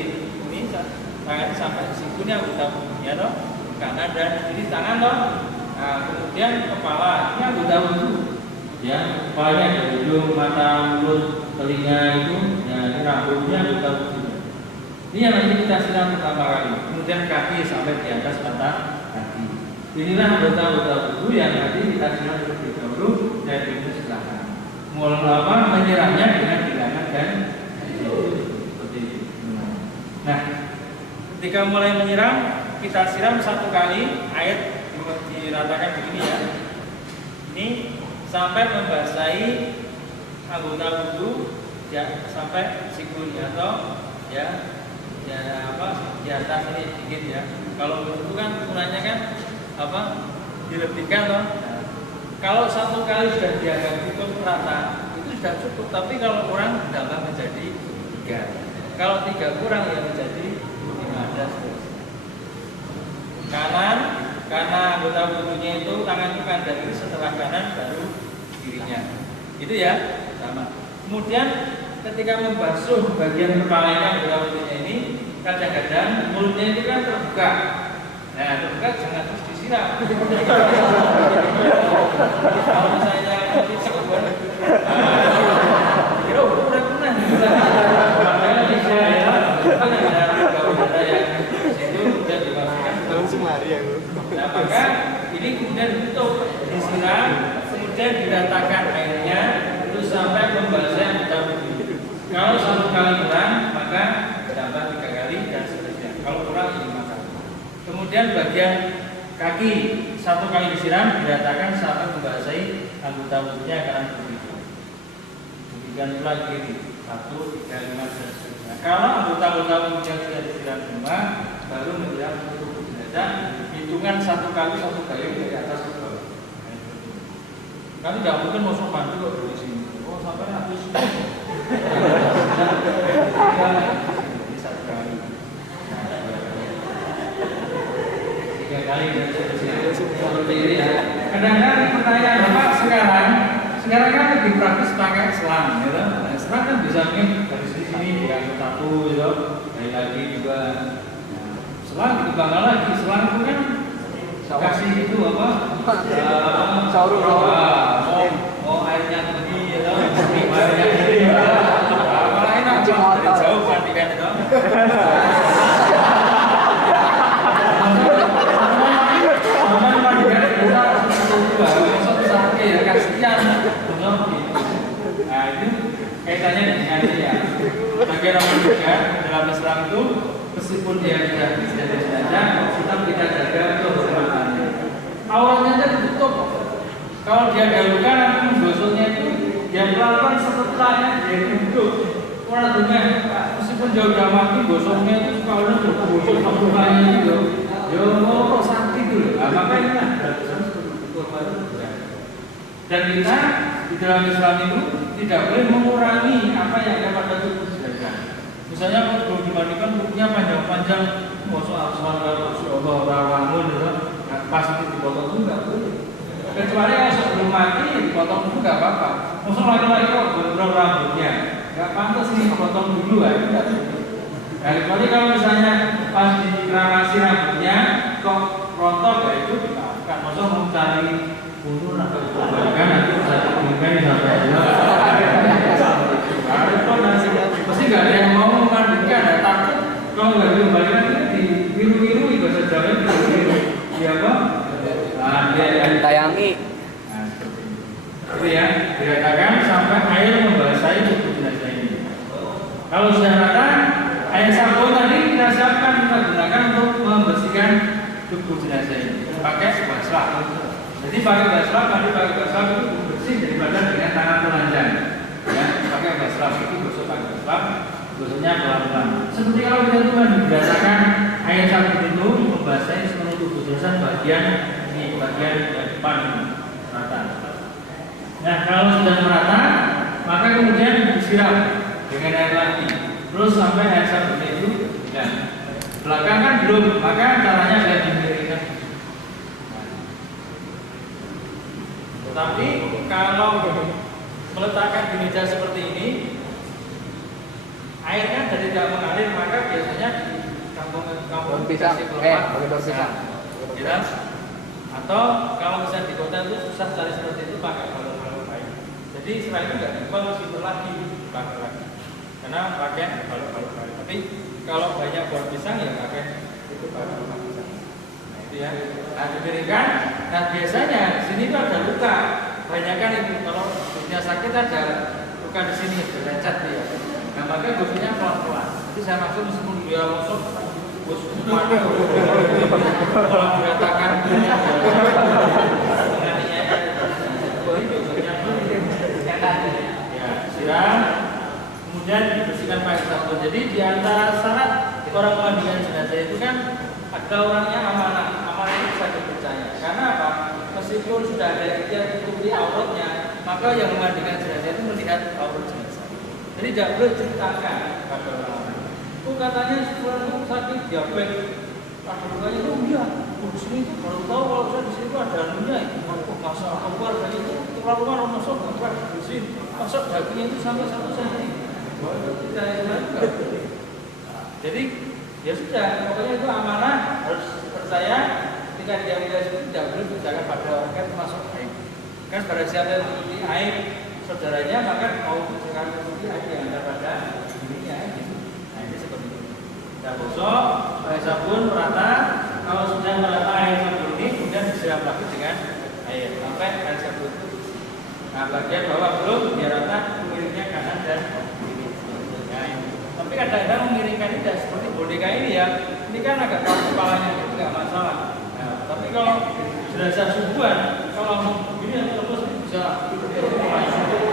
ini tangan sampai ke situ ini anggota tubuhnya toh. Kanan dan kiri tangan toh. Nah, kemudian kepala ini anggota tubuh. Ya, kepalanya ada hidung, mata, mulut, telinga itu, ya ini rambutnya anggota tubuh. Ini yang nanti kita siram pertama kali. Kemudian kaki sampai di atas mata kaki. Inilah anggota-anggota tubuh yang nanti kita siram terlebih dahulu dan itu sebelah kanan. Mulai menyiramnya dengan bilangan dan seperti itu. Nah, ketika mulai menyiram kita siram 1 kali, air diratakan begini ya. Ini sampai membasahi anggota tubuh ya, sampai sikunya atau ya di atas ini sedikit ya. Kalau itu kan gunanya kan dilebihkan loh. Nah, kalau 1 kali sudah dianggap cukup rata itu sudah cukup. Tapi kalau kurang tambah menjadi 3. Kalau 3 kurang ya menjadi 5 dan seterusnya. Kanan karena anggota tubuhnya itu tangan kanan dan kiri, setelah kanan baru kirinya. Itu ya sama. Kemudian ketika membasuh bagian kepalanya anggota tubuhnya ini, kadang-kadang mulutnya itu kan terbuka. Nah terbuka jangan terus disiram. Kalau misalnya disiram, kira udah pernah. Makanya bisa ya, kan ada gaul yang situ sudah dimasukkan dalam semari ya. Nah maka ini kemudian ditutup, disiram, kemudian diratakan airnya, terus sampai membasahi anggota tubuh. Kalau 1 kali kurang, maka tambah 3 kali dan seterusnya. Kalau kurang 5 kali. Kemudian bagian kaki 1 kali disiram, diratakan sampai membasahi anggota tubuhnya kanan kiri. Demikian pula kiri 1, 3, 5 dan seterusnya. Kalau anggota tubuhnya sudah disiram semua, baru menyiram tubuh jenazah. Hitungan 1 kali 1 gayung dari atas ke bawah. Kan tidak mungkin masuk mandi kok dari sini. Oh sampai habis. Ini 1 kali. 3 kali dan seterusnya. Seperti ini ya. Kadang-kadang pertanyaan Bapak sekarang kan lebih praktis pakai selang, gitu. Nah, selang kan bisa mungkin dari sini diangkat 1, gitu. Dari lagi juga. Selang dikembangkan lagi, selang itu kan kasih itu apa? Saurul. Oh airnya tinggi, gitu. Airnya tinggi. Apa enak dari jauh perhatikan itu. Nah itu kaitannya dengan ini ya. Bagian nomor 3 dalam Islam itu meskipun dia sudah jadi jenazah, tetap kita jaga kehormatannya. Awalnya aja ditutup. Kalau dia galukan, menggosoknya itu dia pelan-pelan setelahnya dia duduk. Orang dengar, meskipun dia udah mati, gosoknya itu kalau udah gosok sampai itu, dia mau sakit dulu. Nah, makanya dan kita di dalam Islam itu tidak boleh mengurangi apa yang ada pada tubuh jenazah. Misalnya kalau dimandikan kukunya panjang-panjang, masuk Allah rawangun gitu, pas itu dipotong itu nggak boleh. Kecuali yang sebelum mati dipotong itu nggak apa-apa. Masuk laki-laki kok gondrong rambutnya, nggak pantas ini dipotong dulu kan? Nggak boleh. Nah, kecuali kalau misalnya pas dikeramasi rambutnya kok rontok ya itu dimaafkan. Masuk mau cari bunuh atau kebaikan nanti bisa diberikan sampai pasti nggak ada yang mau memandikan, ada takut kalau nggak dikembalikan itu dibiru-biru bahasa Jawa dibiru, dia apa? Tayangi. Nah, seperti itu ya, dikatakan sampai air membasahi tubuh jenazah ini. Kalau sudah rata, air sabun tadi kita siapkan, kita gunakan untuk membersihkan tubuh jenazah ini pakai baslah. Jadi pakai baslah, mandi pakai baslah itu bersih daripada dengan tangan telanjang. Ya, pakai baslah itu gosok pakai baslah, gosoknya pelan-pelan. Seperti kalau kita itu membiasakan air sabun itu membasahi seluruh tubuh jenazah bagian ini, bagian depan rata. Nah, kalau sudah merata, maka kemudian disiram dengan air lagi, terus sampai air sabun itu ya. Belakang kan belum, maka caranya saya dimiringkan. Tetapi kalau meletakkan di meja seperti ini, airnya dari tidak mengalir, maka biasanya di kampung Pisang, kasih pakai daun pisang. Ya. Atau kalau misalnya di kota itu susah cari seperti itu, pakai balon-balon kayu. Jadi setelah itu nggak dibuang, masih lagi pakai lagi, karena pakai balon-balon kayu. Tapi kalau banyak buah pisang ya pakai itu balon pisang. Nah, itu ya. Nah, diberikan. Nah, biasanya di sini itu ada luka. Banyak kan itu kalau punya sakit ada luka di sini, lecet ya. Nah, maka gosoknya pelan-pelan. Jadi saya maksud meskipun dia losok, gosok kalau dikatakan ya, siram, kemudian dibersihkan pakai sabun. Jadi di antara syarat orang memandikan jenazah itu kan ada orangnya amanah. Amanah itu bisa dipercaya. Karena apa? Meskipun sudah ada ikhtiar tutupi auratnya, maka yang memandikan jenazah itu melihat aurat jenazah. Jadi tidak boleh ceritakan pada orang. Oh, katanya sebulan itu sakit diabetes. Ada lukanya itu iya. Di sini itu baru tahu kalau saya di sini itu ada anunya. Oh, masa keluarga itu keluar masuk nggak di sini. Masuk dagingnya itu sampai 1 cm. Jadi ya sudah, pokoknya itu amanah, harus percaya. Ketika dia melihat itu tidak boleh diceritakan pada orang kan termasuk aib. Kan pada siapa yang menutupi aib saudaranya, maka mau menceritakan menutupi aib yang ada pada dirinya gitu. Nah, ini seperti itu. Kita gosok, pakai sabun merata. Kalau sudah merata air sabun ini, kemudian disiram lagi dengan air sampai air sabun itu. Nah, bagian bawah belum biar rata, miringnya kanan dan kiri. Nah, ini. Tapi kadang-kadang mengiringkan ini tidak seperti boneka ini ya. Ini kan agak tahu kepalanya itu nggak masalah. Nah, tapi kalau jenazah subuhan, kalau mau begini terus bisa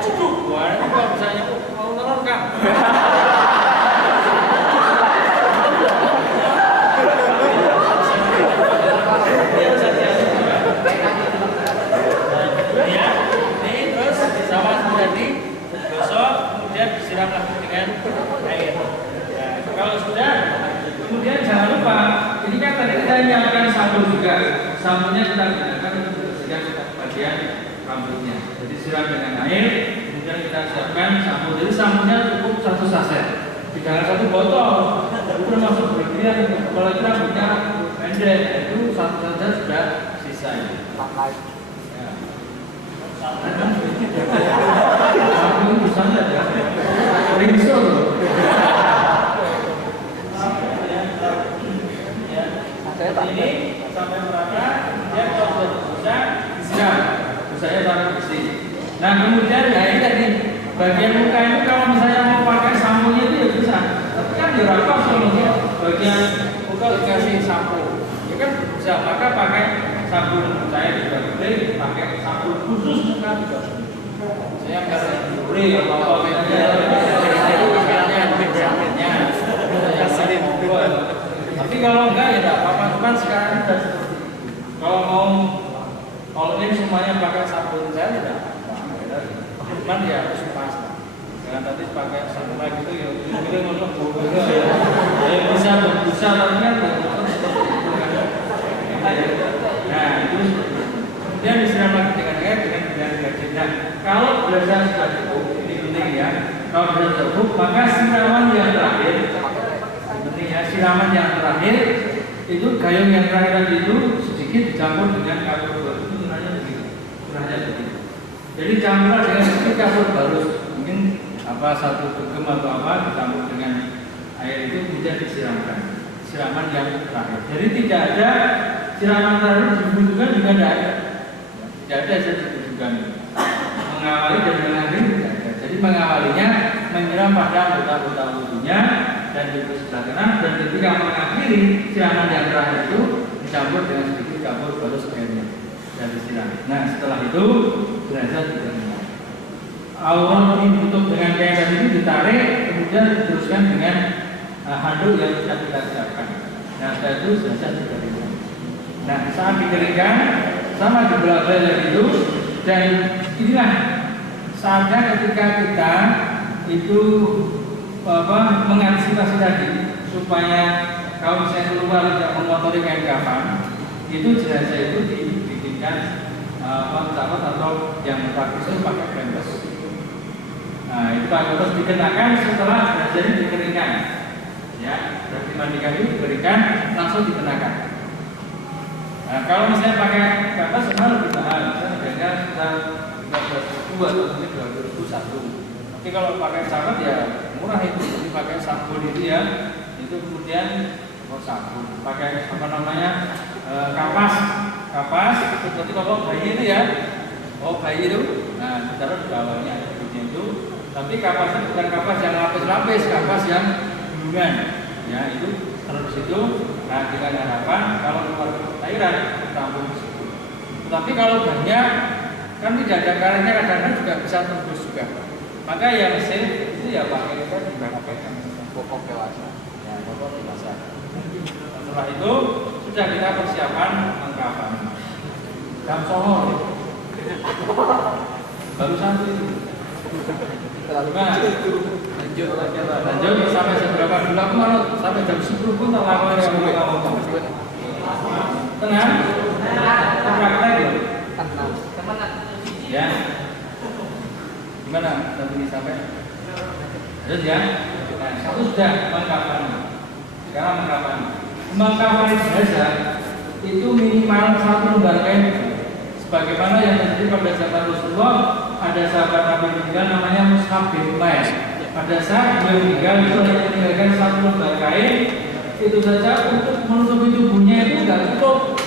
cukup. Wah, itu kalau misalnya mau nerangkan. Disiram lagi dengan air. Nah, kalau sudah, kemudian jangan lupa, ini kan tadi kita nyalakan sabun juga. Sabunnya kita gunakan untuk membersihkan bagian rambutnya. Jadi siram dengan air, kemudian kita siapkan sabun. Jadi sabunnya cukup 1 saset, jangan 1 botol. Itu termasuk bagian. Kalau kita punya pendek, itu 1 saja sudah sisa. Pakai. Sabun bisa nggak ya? Ringso loh. Ini sampai merata, dia kalau sudah bisa disiram, busanya sampai bersih. Nah, kemudian ya ini tadi bagian muka itu kalau misalnya mau pakai samponya itu ya bisa. Tapi kan di rata solusinya bagian muka dikasih sampo, ya kan bisa. Maka pakai sabun, saya juga boleh pakai sabun khusus muka juga. Saya karena boleh apa-apa tapi kalau enggak ya tidak apa-apa, kan sekarang sudah seperti itu. Kalau ini semuanya pakai sabun saya tidak apa-apa, cuman ya harus pas. Jangan nanti pakai samurai gitu ya, itu ngomong bodoh ya. Ya bisa berbusa tapi kan nah itu kemudian disiram lagi dengan air dengan deterjen. Nah, kalau belajar sudah cukup, ini penting ya. Kalau belajar cukup, maka siraman yang terakhir, penting ya, siraman yang terakhir itu gayung yang terakhir tadi itu sedikit dicampur dengan kapur barus. Itu gunanya begitu, Jadi campuran dengan sedikit kapur barus, mungkin apa satu begem atau apa dicampur dengan air itu kemudian disiramkan. Siraman yang terakhir. Jadi tidak ada siraman terakhir dibutuhkan juga tidak ada. Tidak ada yang dibutuhkan. Mengawali dan mengakhiri tidak ada. Jadi mengawalinya menyiram pada anggota-anggota wudhunya dan di sebelah kanan, dan ketika mengakhiri siraman yang terakhir itu dicampur dengan sedikit kapur barus airnya dan disiram. Nah setelah itu jenazah diterima. Aurat ini ditutup dengan kain tadi itu ditarik, kemudian diteruskan dengan handuk yang sudah kita siapkan. Nah setelah itu jenazah dikeringkan. Nah saat dikeringkan sama dibelah-belah itu, dan inilah saatnya ketika kita itu mengantisipasi tadi supaya kaum misalnya keluar tidak mengotori kain kafan, itu jenazah itu dibikinkan sahabat atau yang praktis itu pakai pempes. Nah itu pakai dikenakan setelah jenazah ini dikeringkan, ya, dan dimandikan itu dikeringkan langsung dikenakan. Nah kalau misalnya pakai pempes sebenarnya lebih mahal, misalnya harganya sekitar 15.000 atau mungkin 20.000. Tapi kalau pakai sahabat ya murah itu, jadi pakai sabun itu ya, itu kemudian sabun, pakai apa namanya kapas, seperti kalau bayi itu ya, bayi itu, nah ditaruh di bawahnya itu, tapi kapasnya bukan kapas yang lapis-lapis, kapas yang gulungan, ya itu taruh di situ. Nah dengan harapan kalau keluar cairan tampung di situ. Tapi kalau banyak kan tidak ada karetnya, kadang-kadang juga bisa tembus juga. Maka yang mesin itu ya pakai kita juga pakai pokok dewasa. Ya, pokok dewasa. Setelah itu sudah kita persiapan mengkafan. Jam 09.00 baru satu itu. Nah, lanjut sampai jam berapa? Dulu aku malah sampai jam 10 pun tak lakukan yang kamu. Tenang. Praktek loh. Ya. Gimana tadi sampai? Terus ya. Nah, satu sudah mengkafan. Sekarang mengkafan. Mengkafan jenazah itu minimal 1 lembar kain. Sebagaimana yang terjadi pada zaman Rasulullah, ada sahabat Nabi meninggal namanya Mus'ab bin Umair. Pada saat beliau meninggal itu hanya meninggalkan 1 lembar kain. Itu saja untuk menutupi tubuhnya itu tidak cukup.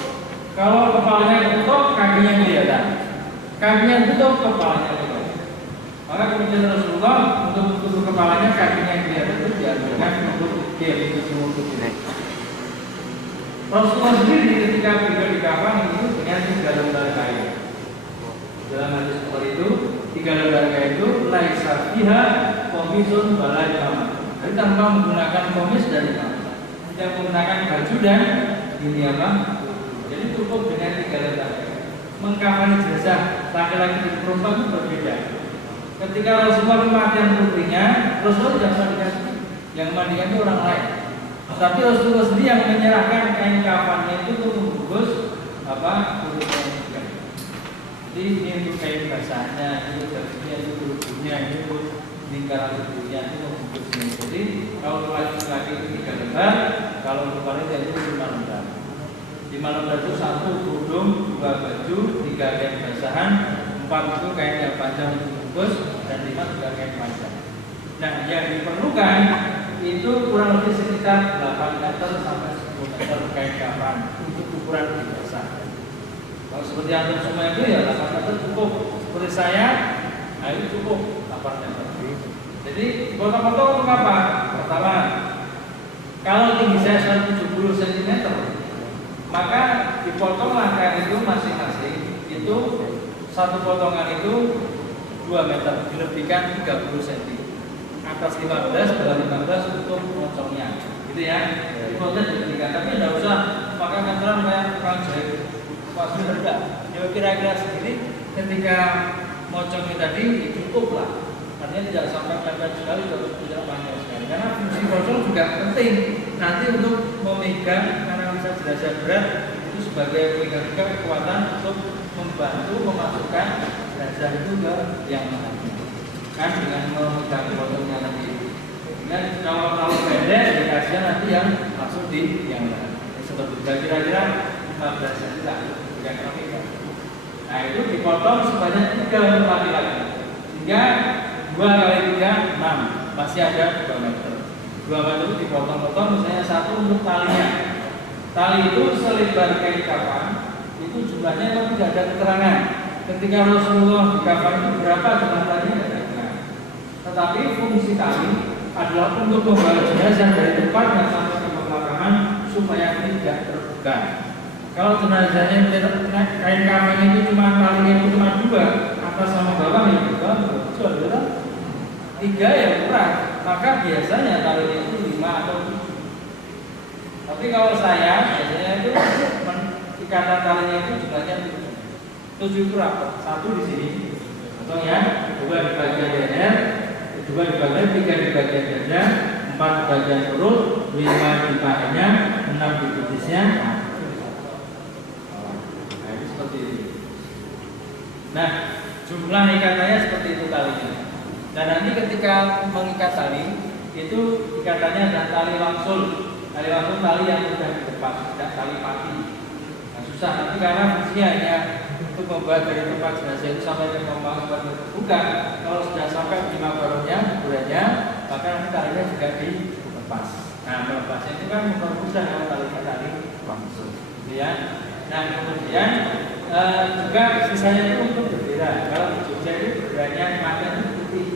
Kalau kepalanya tutup, kakinya kelihatan. Kakinya tutup, kepalanya kelihatan. Maka kemudian Rasulullah untuk menutup kepalanya, kakinya kelihatan itu dianjurkan untuk dia menutup ini. Rasulullah sendiri ketika beliau dikafan itu dengan 3 lembar kain. Dalam hadis seperti itu, 3 lembar kain itu laisa fiha qamisun wala imamah. Jadi tanpa menggunakan komis dan imamah. Tidak menggunakan baju dan ini apa? Jadi cukup dengan 3 lembar kain. Mengkafani jenazah laki-laki dan perempuan itu berbeda. Ketika Rasulullah kematian putrinya, Rasulullah tidak mandikan, yang mandikan itu orang lain. Tapi Rasulullah sendiri yang menyerahkan kain kafannya itu untuk membungkus kulitnya juga. Jadi ini untuk kain basahnya, ini bajunya, ini tubuhnya, ini lingkaran tubuhnya, ini membungkusnya. Jadi kalau laki-laki itu 3 lembar, kalau perempuan itu 5 lembar. 5 lembar itu 1 kerudung, 2 baju, 3 kain basahan, 4 itu kain yang panjang untuk bungkus, dan 5 juga kain panjang. Nah yang diperlukan itu kurang lebih sekitar 8 meter sampai 10 meter kain kafan untuk ukuran biasa. Kalau seperti antum semua itu ya 8 meter cukup. Seperti saya, nah itu cukup 8 meter. Jadi foto-foto untuk apa? Pertama, kalau tinggi saya 170 cm, maka dipotonglah kain itu masing-masing. Itu satu potongan itu 2 meter, dilebihkan 30 cm. Atas 15, bawah 15 untuk mocongnya, gitu ya. Dipotong dilebihkan, tapi tidak usah pakai meteran kayak tukang jahit. Pas sudah, ya kira-kira segini. Ketika mocongnya tadi cukup lah. artinya tidak sampai mepet sekali atau tidak panjang sekali. Karena fungsi pocong juga penting nanti untuk memegang, karena bisa jenazah berat itu sebagai pemegang kekuatan untuk membantu memasukkan jenazah itu ke yang lain. Kan dengan memegang pocongnya nanti. Dengan kalau pendek dikasih nanti yang masuk di yang lain. Seperti kira-kira 15 cm yang kira-kira. Nah itu dipotong sebanyak 3 untuk laki-laki. Sehingga 2 kali 3, 6. Masih ada 2 meter. 2 meter itu dipotong-potong, misalnya 1 untuk talinya. Tali itu selebar kain kafan, itu jumlahnya memang tidak ada keterangan. Ketika Rasulullah di kafan itu berapa jumlah talinya tidak ada keterangan. Tetapi fungsi tali adalah untuk membawa jenazah dari tempat yang sampai ke pemakaman supaya tidak terbuka. Kalau jenazahnya kain kafan itu cuma talinya itu cuma 2, atas sama bawah yang juga betul, 3 ya kurang. Maka biasanya talinya itu 5 atau 7. Tapi kalau saya biasanya itu ikatan talinya itu jumlahnya 7 kurang. 1 di sini, atau ya 2 di bagian leher, 2 di bagian, 3 di bagian dada, 4 di bagian perut, 5 di pahanya, 6 di betisnya. Nah ini seperti ini. Nah jumlah ikatannya seperti itu talinya. Dan nanti ketika mengikat tali itu ikatannya adalah tali langsung. Tali langsung tali yang sudah di depan, tidak tali pati. Nah susah nanti karena fungsinya hanya untuk membuat dari tempat jenazah itu sampai ke pemakaman terbuka. Kalau sudah sampai di makabarnya, kuburannya, maka nanti talinya juga dilepas. Nah melepasnya itu kan mempermudah kalau tali langsung, ya. Nah kemudian juga sisanya itu untuk berbeda. Kalau di Jogja itu berbedaannya makan itu putih.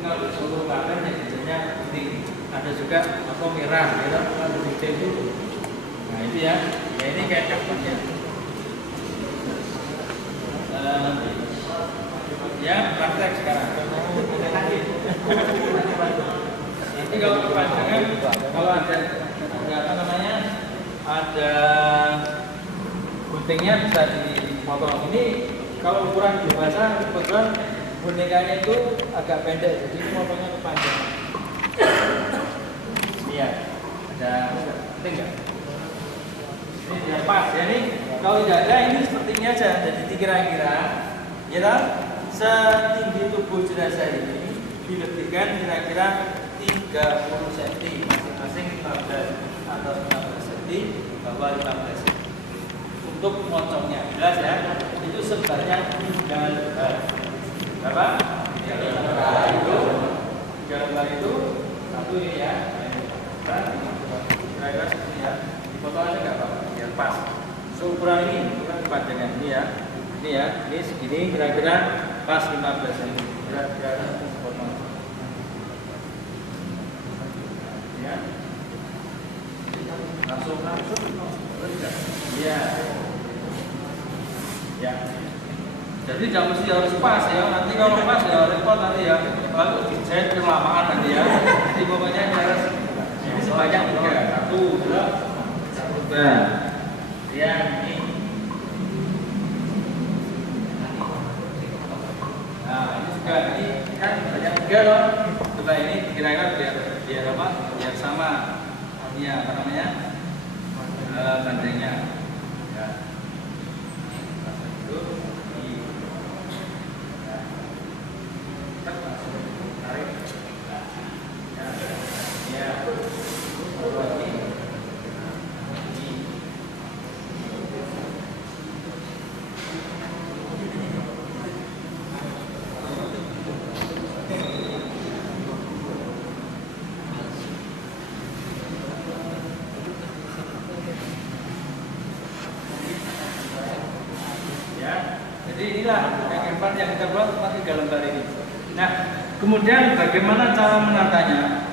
Kalau di Solo makan yang biasanya putih. Ada juga apa merah, kalau di Jogja itu. Nah itu ya, ya ini kayak kapaknya. Ya praktek sekarang. Nanti kalau kepanjangan, kalau ada apa namanya, ada guntingnya bisa dipotong. Ini kalau ukuran dewasa kebetulan bonekanya itu agak pendek, jadi potongnya kepanjangan. Iya, ada penting nggak? Ini dia pas ya nih. Kalau tidak ada ini seperti ini aja. Jadi kira-kira ya setinggi tubuh jenazah ini dilebihkan kira-kira 30 cm, masing-masing 15 atau 15 cm, bawah 15 cm. Untuk motongnya jelas ya, itu sebenarnya 3 lembar. Berapa? 3 lembar itu 3 lembar itu satu ini ya. Kira-kira seperti ya. Dipotong aja nggak apa-apa, biar pas. Ukuran ini, ukuran kepanjangan ini ya. Ini ya, ini segini kira-kira pas 15 cm. Kira-kira potong. Ya. Langsung. Iya. Ya. Jadi jangan mesti harus pas ya. Nanti kalau pas ya repot nanti ya. Kalau dijahit kelamaan nanti ya. Jadi pokoknya harus ini sebanyak 3. 1, 2, 3. Ya, ini. Nah, ini juga ini kan banyak 3 loh. Coba ini kira-kira biar apa? Biar sama. Ini apa namanya? Bandengnya. Ya. Itu tarik. Ya. Jadi inilah yang kita buat 3 lembar ini. Nah, kemudian bagaimana cara menatanya?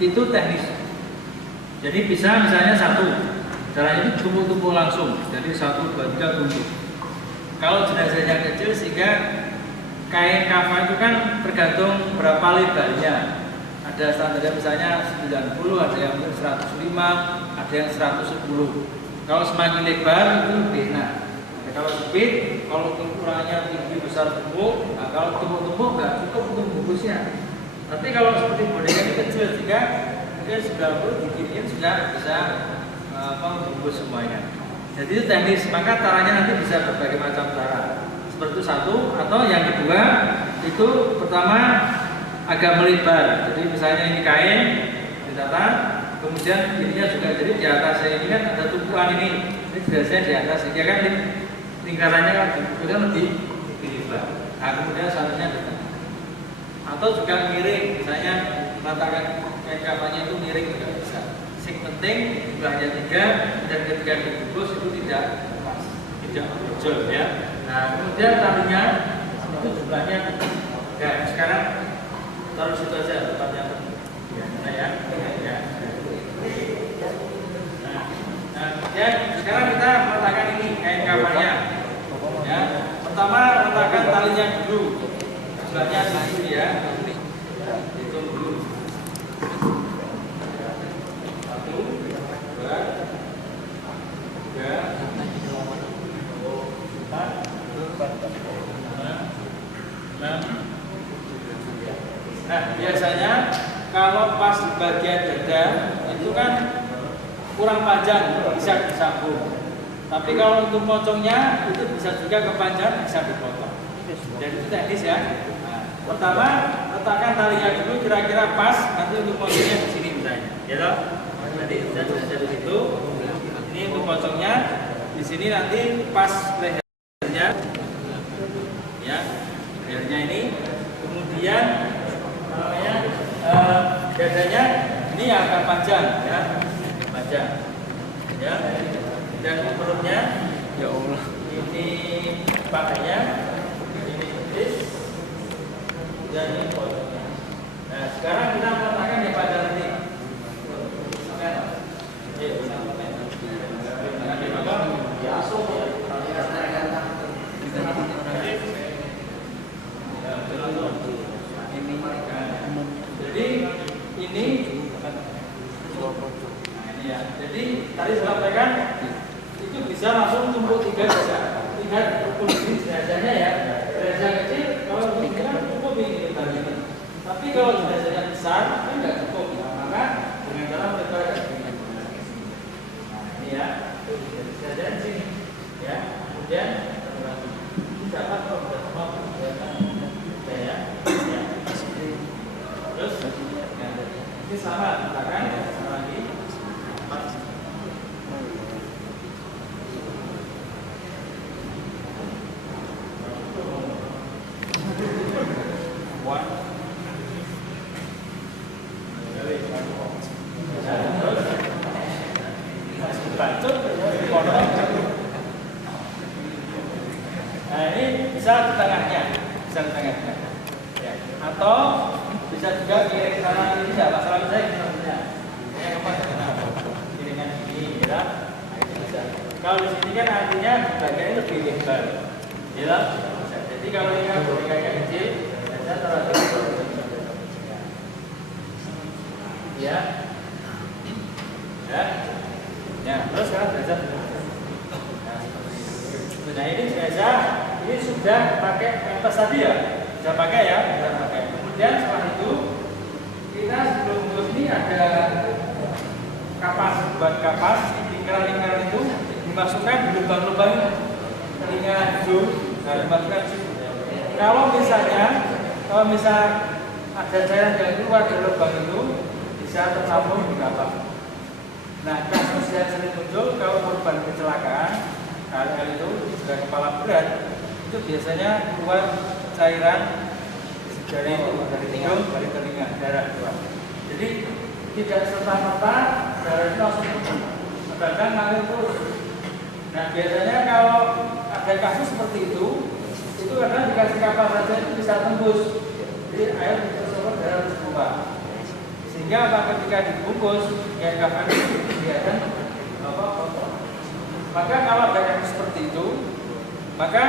Itu teknis. Jadi bisa misalnya 1. Caranya itu tumpuk-tumpuk langsung. Jadi 1, 2, 3 tumpuk. Kalau jenazahnya kecil sehingga kain kafan itu kan tergantung berapa lebarnya. Ada standarnya misalnya 90, ada yang 105, ada yang 110. Kalau semakin lebar itu lebih enak. kalau sempit, kalau ukurannya tinggi besar tumpuk, nah kalau tumpuk-tumpuk nggak cukup untuk bungkusnya. Tapi kalau seperti boneka ini kecil, jika mungkin 90 diginiin sudah bisa membungkus semuanya. Jadi itu teknis, maka caranya nanti bisa berbagai macam cara. Seperti itu satu, atau yang kedua itu pertama agak melebar. Jadi misalnya ini kain ditata, kemudian ininya juga, jadi di atasnya ini kan ada tumpuan ini jelasnya di atas, sehingga kan lingkarannya kan lebih lebar. Nah kemudian satunya di tengah. Atau juga miring, misalnya meletakkan kain kafannya itu miring juga bisa. Yang penting jumlahnya 3 dan ketika dibungkus itu tidak lepas, tidak brojol ya. Nah kemudian talinya itu jumlahnya 3. Sekarang taruh situ aja tempatnya. Nah ya. Nah, ya, sekarang kita meletakkan ini kain kafannya. Ya, pertama letakkan talinya dulu. Jumlahnya 1 ya. Hitung dulu. 1, 2, 3, 4, 5, 6. Nah, biasanya kalau pas bagian dada itu kan kurang panjang, bisa disambung. Tapi kalau untuk pocongnya itu bisa juga kepanjang, bisa dipotong. Jadi itu teknis ya. Nah, pertama letakkan talinya dulu kira-kira pas, nanti untuk pocongnya di sini misalnya. Ya toh? Nanti sudah di situ. Ini untuk pocongnya di sini nanti pas lehernya. Ya, lehernya ini. Kemudian dadanya ini agak panjang ya. Panjang. Ya. Dan perutnya ya Allah. Ini pakainya ini betis dan ini pocongnya. Nah, sekarang kita meletakkan di pada nanti. Jadi ini ya. Jadi tadi saya sampaikan itu bisa langsung tumpuk 3 bisa. Lihat kondisi jenazahnya ya. Jenazah kecil kalau begini cukup ini tadi. Tapi kalau jenazahnya besar kan nggak cukup. Nah, maka dengan cara melebarkan. Ini ya. Jenazah di sini. Ya. Kemudian dapat kalau sudah semua ya. Terus ini sama letakkan sama lagi. Nah ini bisa di tengahnya, ya. Atau bisa juga kiri kanan ini tidak masalah saya sebenarnya. Yang kiringan ini, ya. Nah, itu bisa. Kalau di sini kan artinya bagiannya lebih lebar, ya. Jadi kalau ini bonekanya kecil, saya taruh ya, ya. Terus sekarang belajar. Nah ini jenazah ini sudah pakai pempes tadi ya, sudah pakai ya, sudah pakai. Kemudian setelah itu kita sebelum bungkus ini ada kapas, buat kapas lingkaran-lingkaran itu dimasukkan di lubang-lubang telinga hidung, nah dimasukkan di situ. Kalau misal ada cairan yang keluar dari lubang itu bisa tersambung di kapas. Nah kasus yang sering muncul kalau korban kecelakaan hal itu juga kepala berat itu biasanya keluar cairan dari hidung, dari telinga, darah keluar. Jadi tidak serta-merta darah itu langsung turun, kadang ngalir terus. Nah biasanya kalau ada kasus seperti itu kadang dikasih kapas saja itu bisa tembus. Jadi air tersebut darah terus keluar. Sehingga ketika dibungkus kayak kapan itu kelihatan kotor. Maka kalau ada kasus seperti itu, maka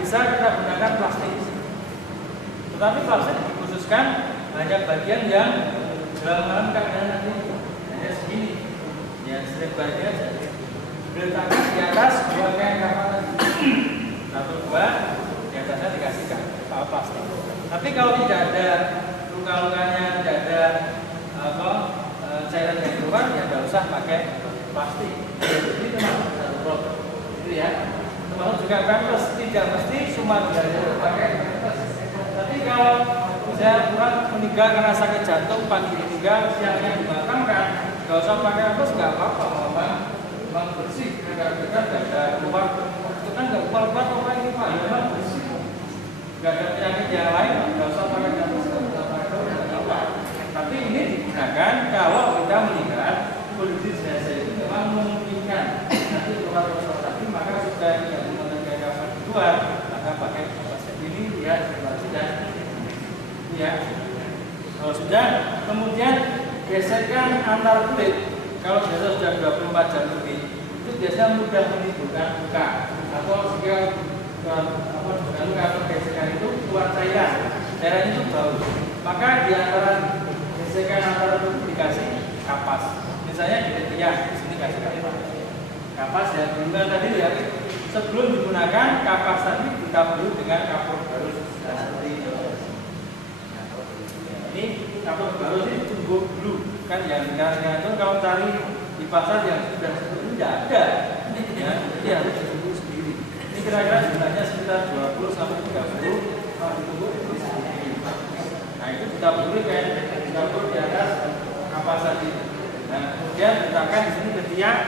bisa kita gunakan plastik. Tetapi plastik dikhususkan banyak bagian yang dalam keadaan nanti hanya segini, ya selebarnya saja. Diletakkan di atas dua kain kapan tadi. satu dua di atasnya dikasihkan plastik. Tapi kalau tidak ada luka-lukanya, tidak ada cairan yang keluar, ya nggak usah pakai plastik. Jadi termasuk darurat, gitu ya. Termasuk juga pampers, tidak mesti cuma pakai pampers. Tapi kalau saya pernah meninggal karena sakit jantung, pagi meninggal, siangnya dimakamkan, nggak usah pakai pampers, nggak apa-apa, memang bersih. Karena nggak ada keluar, kita nggak keluar orang ini pak, ya memang bersih. Nggak ada penyakit yang lain, nggak usah pakai pampers, nggak usah pakai apa. Tapi ini digunakan kalau kita melihat kondisi jenazah itu memang memungkinkan nanti keluar tadi, maka sudah tidak menggunakan kafan di luar, maka pakai plastik ini ya dan ya. Kalau sudah, kemudian gesekan antar kulit. Kalau jenazah sudah 24 jam lebih, itu biasanya mudah menimbulkan luka atau jika dengan luka atau gesekan itu keluar cairan itu bau. Maka di antara gesekan antara kulit dikasih kapas. Misalnya di ketiak, di sini kasih kapas dan guna tadi ya. Sebelum digunakan kapas tadi ditaburi dengan kapur barus seperti ini. Ini kapur barus ini tumbuh dulu kan yang sekarang itu kalau cari di pasar yang sudah seperti ini tidak ada. Ya, ini harus ditunggu sendiri. Ini kira-kira jumlahnya sekitar 20 sampai 30 kalau ditunggu itu sendiri. Nah itu ditaburi kayak ditabur di atas kapas tadi. Nah, kemudian diletakkan di sini ketiak,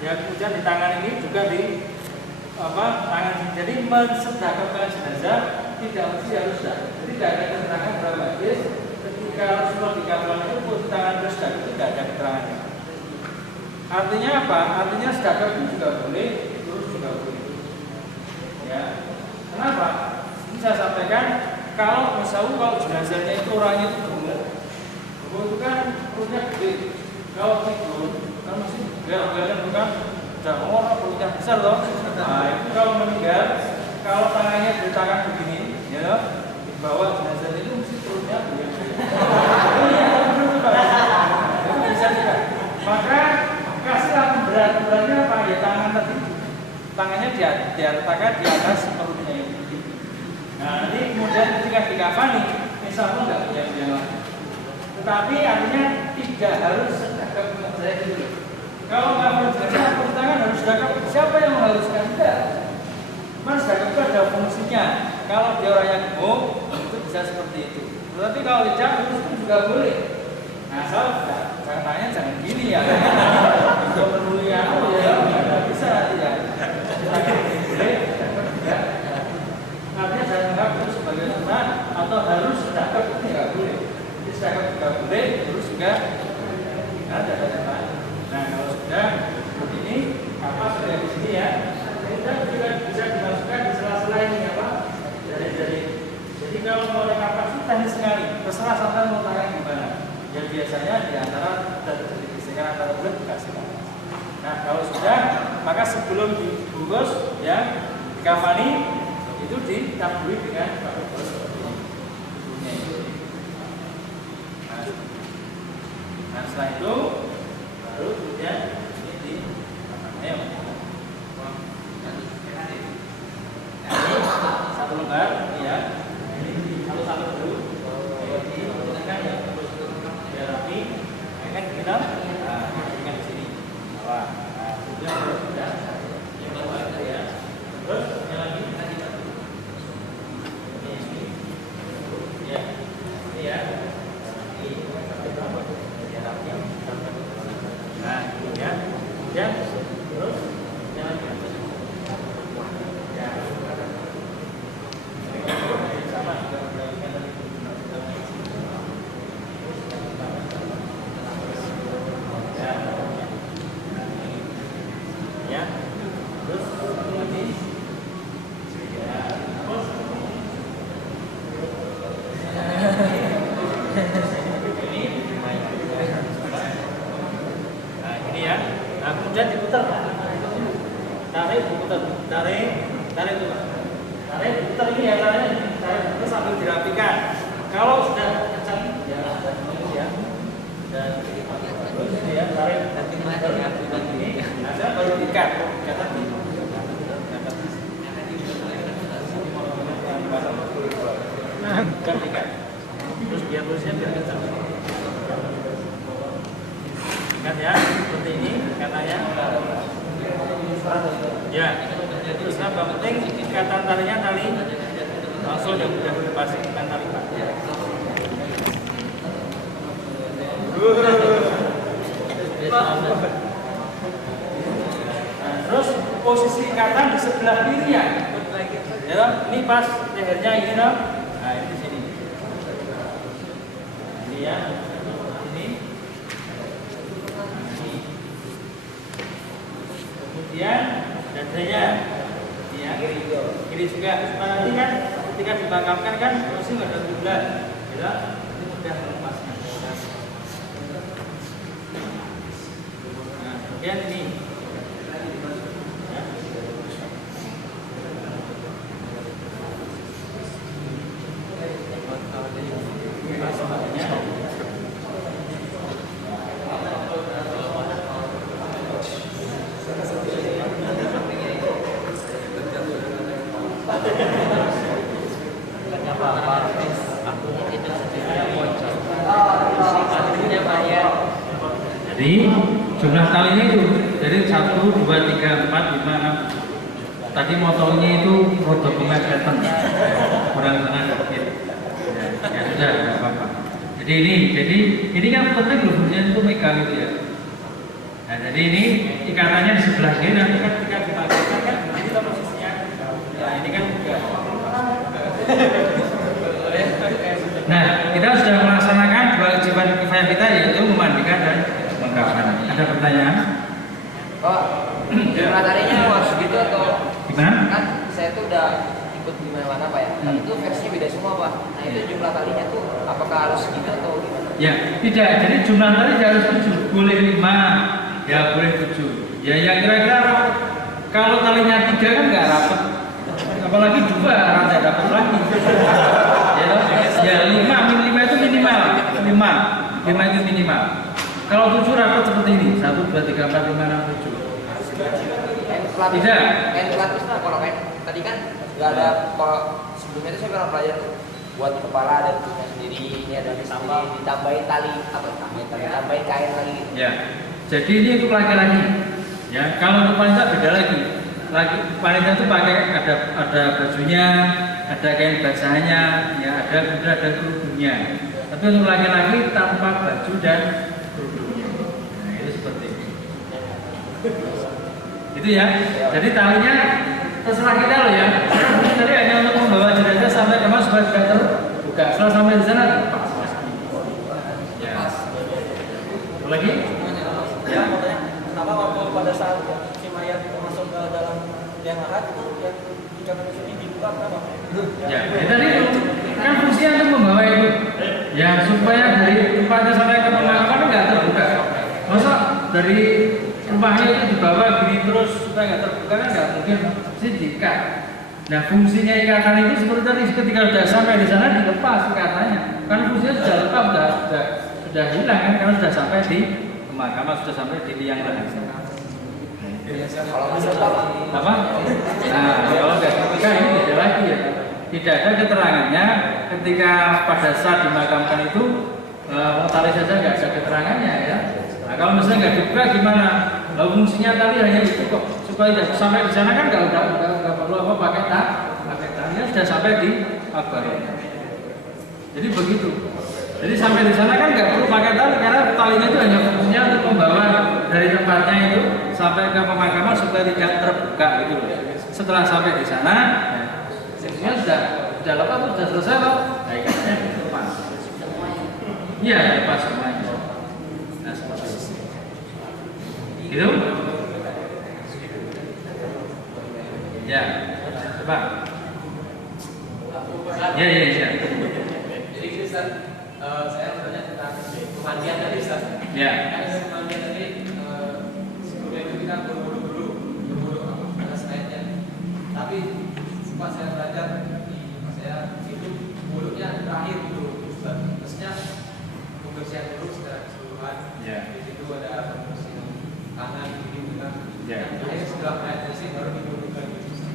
ya kemudian di tangan ini juga di tangan ini. Jadi mensedekahkan jenazah tidak mesti harus dah. Jadi tidak ada keterangan berapa hadis ketika Rasulullah di kafalah itu pun tangan bersedekah itu tidak ada keterangannya. Artinya apa? Artinya sedekah itu juga boleh, terus juga boleh. Ya, kenapa? Ini saya sampaikan kalau misalnya kalau jenazahnya itu orangnya itu gemuk itu kan perutnya gede. Kalau tidur, kan mesti gak bukan udah orang perutnya besar loh. Nah itu kalau meninggal, kalau tangannya di tangan begini, ya loh, dibawa jenazah itu mesti perutnya begini. Itu bisa juga. Maka kasihlah beratnya apa ya tangan tadi, tangannya diletakkan di atas perutnya ini. Nah nanti kemudian ketika dikafani, misalnya nggak punya biaya lagi. Tetapi artinya tidak harus sedekah saya dulu. Kalau nggak bersedekah, pertangan harus sedekah. Siapa yang mengharuskan? Tidak. Cuma sedekah itu ada fungsinya. Kalau dia orang yang gemuk, itu bisa seperti itu. Tetapi kalau tidak, itu juga boleh. Nah, jangan gini ya. Untuk memenuhi aku ya, nggak bisa nanti ya. Boleh. Artinya jangan anggap itu sebagai sunnah atau harus sedekah itu nggak boleh. Sedekah juga boleh, terus juga ada. Nah kalau sudah seperti ini, kapas sudah di sini ya. Kita juga bisa dimasukkan di sela-sela ini apa? Jari-jari. Jadi kalau mau ada kapas itu teknis sekali. Terserah sampai mau taruh di mana. Yang biasanya di antara dari gesekan antara kulit dikasih kapas. Nah kalau sudah, maka sebelum dibungkus ya dikafani itu ditaburi dengan kapur seperti ini. Nah setelah itu baru kemudian ini di satu lembar ya, ini satu dulu ditekan ya terus biar rapi kan kita dengan di sini bawah. Nah kemudian sudah yang bawah ya, terus yang lagi ini ya nah, ya, terus jalan ya, sama ya, terus lagi ya, terus ini ya. Nah kemudian diputar, tarik diputar, tarik itu, tarik diputar ini ya, tarik terus sambil dirapikan. Kalau sudah kencang ya, dan terus ini ya tarik ini, nah baru diikat tadi. Ikat. Terus biar tulisnya biar kencang. Ikat ya, seperti ini katanya. Ya, terus yang penting ikatan talinya tali langsung yang sudah dilepas ikan tali Pak. Nah, terus posisi ikatan di sebelah kiri ya. Ya, ini pas lehernya ini loh. Nah, ini di sini. Ini ya. Ini. Ini. Kemudian dadanya. Ini ya. Kiri juga. Supaya nanti kan ketika dimakamkan kan masih nggak ada bulan. Ya, ini mudah melepasnya. Nah, kemudian ini. Jadi jumlah talinya itu dari 1, 2, 3, 4, 5, 6. Tadi motonya itu roda pemepeten, kurang tengah dikit. Ya sudah, nggak apa-apa. Jadi ini kan penting loh, fungsinya itu megang itu ya. Nah jadi ini ikatannya di sebelah kiri, nanti kan ketika dipakai kan ini tuh posisinya. Nah ini kan juga. Nah kita sudah melaksanakan dua kewajiban kifayah kita, yaitu memandikan dan mengkafan. Ada pertanyaan? Pak, jumlah talinya harus gitu atau Gimana? kan saya tuh udah ikut di mana-mana Pak ya. Tapi itu versinya beda semua Pak. Nah itu jumlah talinya tuh apakah harus gitu atau gimana? Ya, tidak. Jadi jumlah tali harus 7, boleh 5, ya boleh 7. Ya yang kira-kira kalau talinya 3 kan nggak rapat. Apalagi 2 rantai dapat lagi. Ya 5 itu minimal. 5 itu minimal. Kalau 7 rapat seperti ini, 1, 2, 3, 4, 5, 6, 7. Tidak. Kain pelapis nah kalau kain tadi kan nggak ada sebelumnya itu saya pernah belajar buat kepala dan punya sendiri, ini ada ditambahin tali apa tambahin kain lagi. Ya. Jadi ini untuk laki-laki. Ya, kalau untuk wanita beda lagi. Wanita itu pakai ada bajunya, ada kain basahnya, ya ada kerudungnya. Tapi untuk laki-laki tanpa baju dan kerudungnya. Nah, itu seperti ini. Itu ya. Jadi talinya terserah kita loh ya. Tadi hanya untuk membawa jenazah sampai kemana supaya sudah terbuka. Setelah sampai di sana pas. Ya. Lagi? Ya. Kenapa waktu pada saat si mayat masuk ke dalam liang lahat itu yang ikatan di sini dibuka kenapa? Ya, tadi kan fungsinya untuk membawa itu. Ya, supaya dari tempatnya sampai ke pemakaman nggak terbuka. Masa dari rumahnya itu dibawa gini terus supaya nggak terbuka kan nggak mungkin, mesti diikat. Nah, fungsinya ikatan itu seperti tadi, ketika sudah sampai di sana dilepas ikatannya. Kan fungsinya sudah lepas, sudah hilang kan, karena sudah sampai di pemakaman, sudah sampai di liang lahat. Kalau misalnya Apa? Nah, kalau nggak dibuka ini beda lagi ya. Tidak ada keterangannya ketika pada saat dimakamkan itu tali saja nggak ada keterangannya ya. Nah, kalau misalnya nggak dibuka gimana? Lalu fungsinya tali hanya itu kok, supaya sampai di sana kan nggak perlu apa pakai talinya sudah sampai di kabar. Jadi begitu. Jadi sampai di sana kan nggak perlu pakai tali karena talinya itu hanya fungsinya untuk membawa dari tempatnya itu sampai ke pemakaman supaya tidak terbuka gitu loh. Setelah sampai di sana, fungsinya sudah lepas, sudah selesai loh. Nah, ikatnya lepas. Iya, lepas semuanya. Nah, seperti itu. Gitu? Ya, coba. Ya. Jadi Ustaz, saya bertanya tentang pemandian tadi Ustaz. Ya. Pemandian tadi sebelumnya itu kita berburu atas kainnya. Tapi sempat saya belajar di saya itu mulutnya terakhir dulu Ustaz. Maksudnya pembersihan dulu secara keseluruhan. Ya. Di situ ada pembersihan tangan, gigi, kan. Ya. Akhirnya setelah mayat bersih baru dibulukan.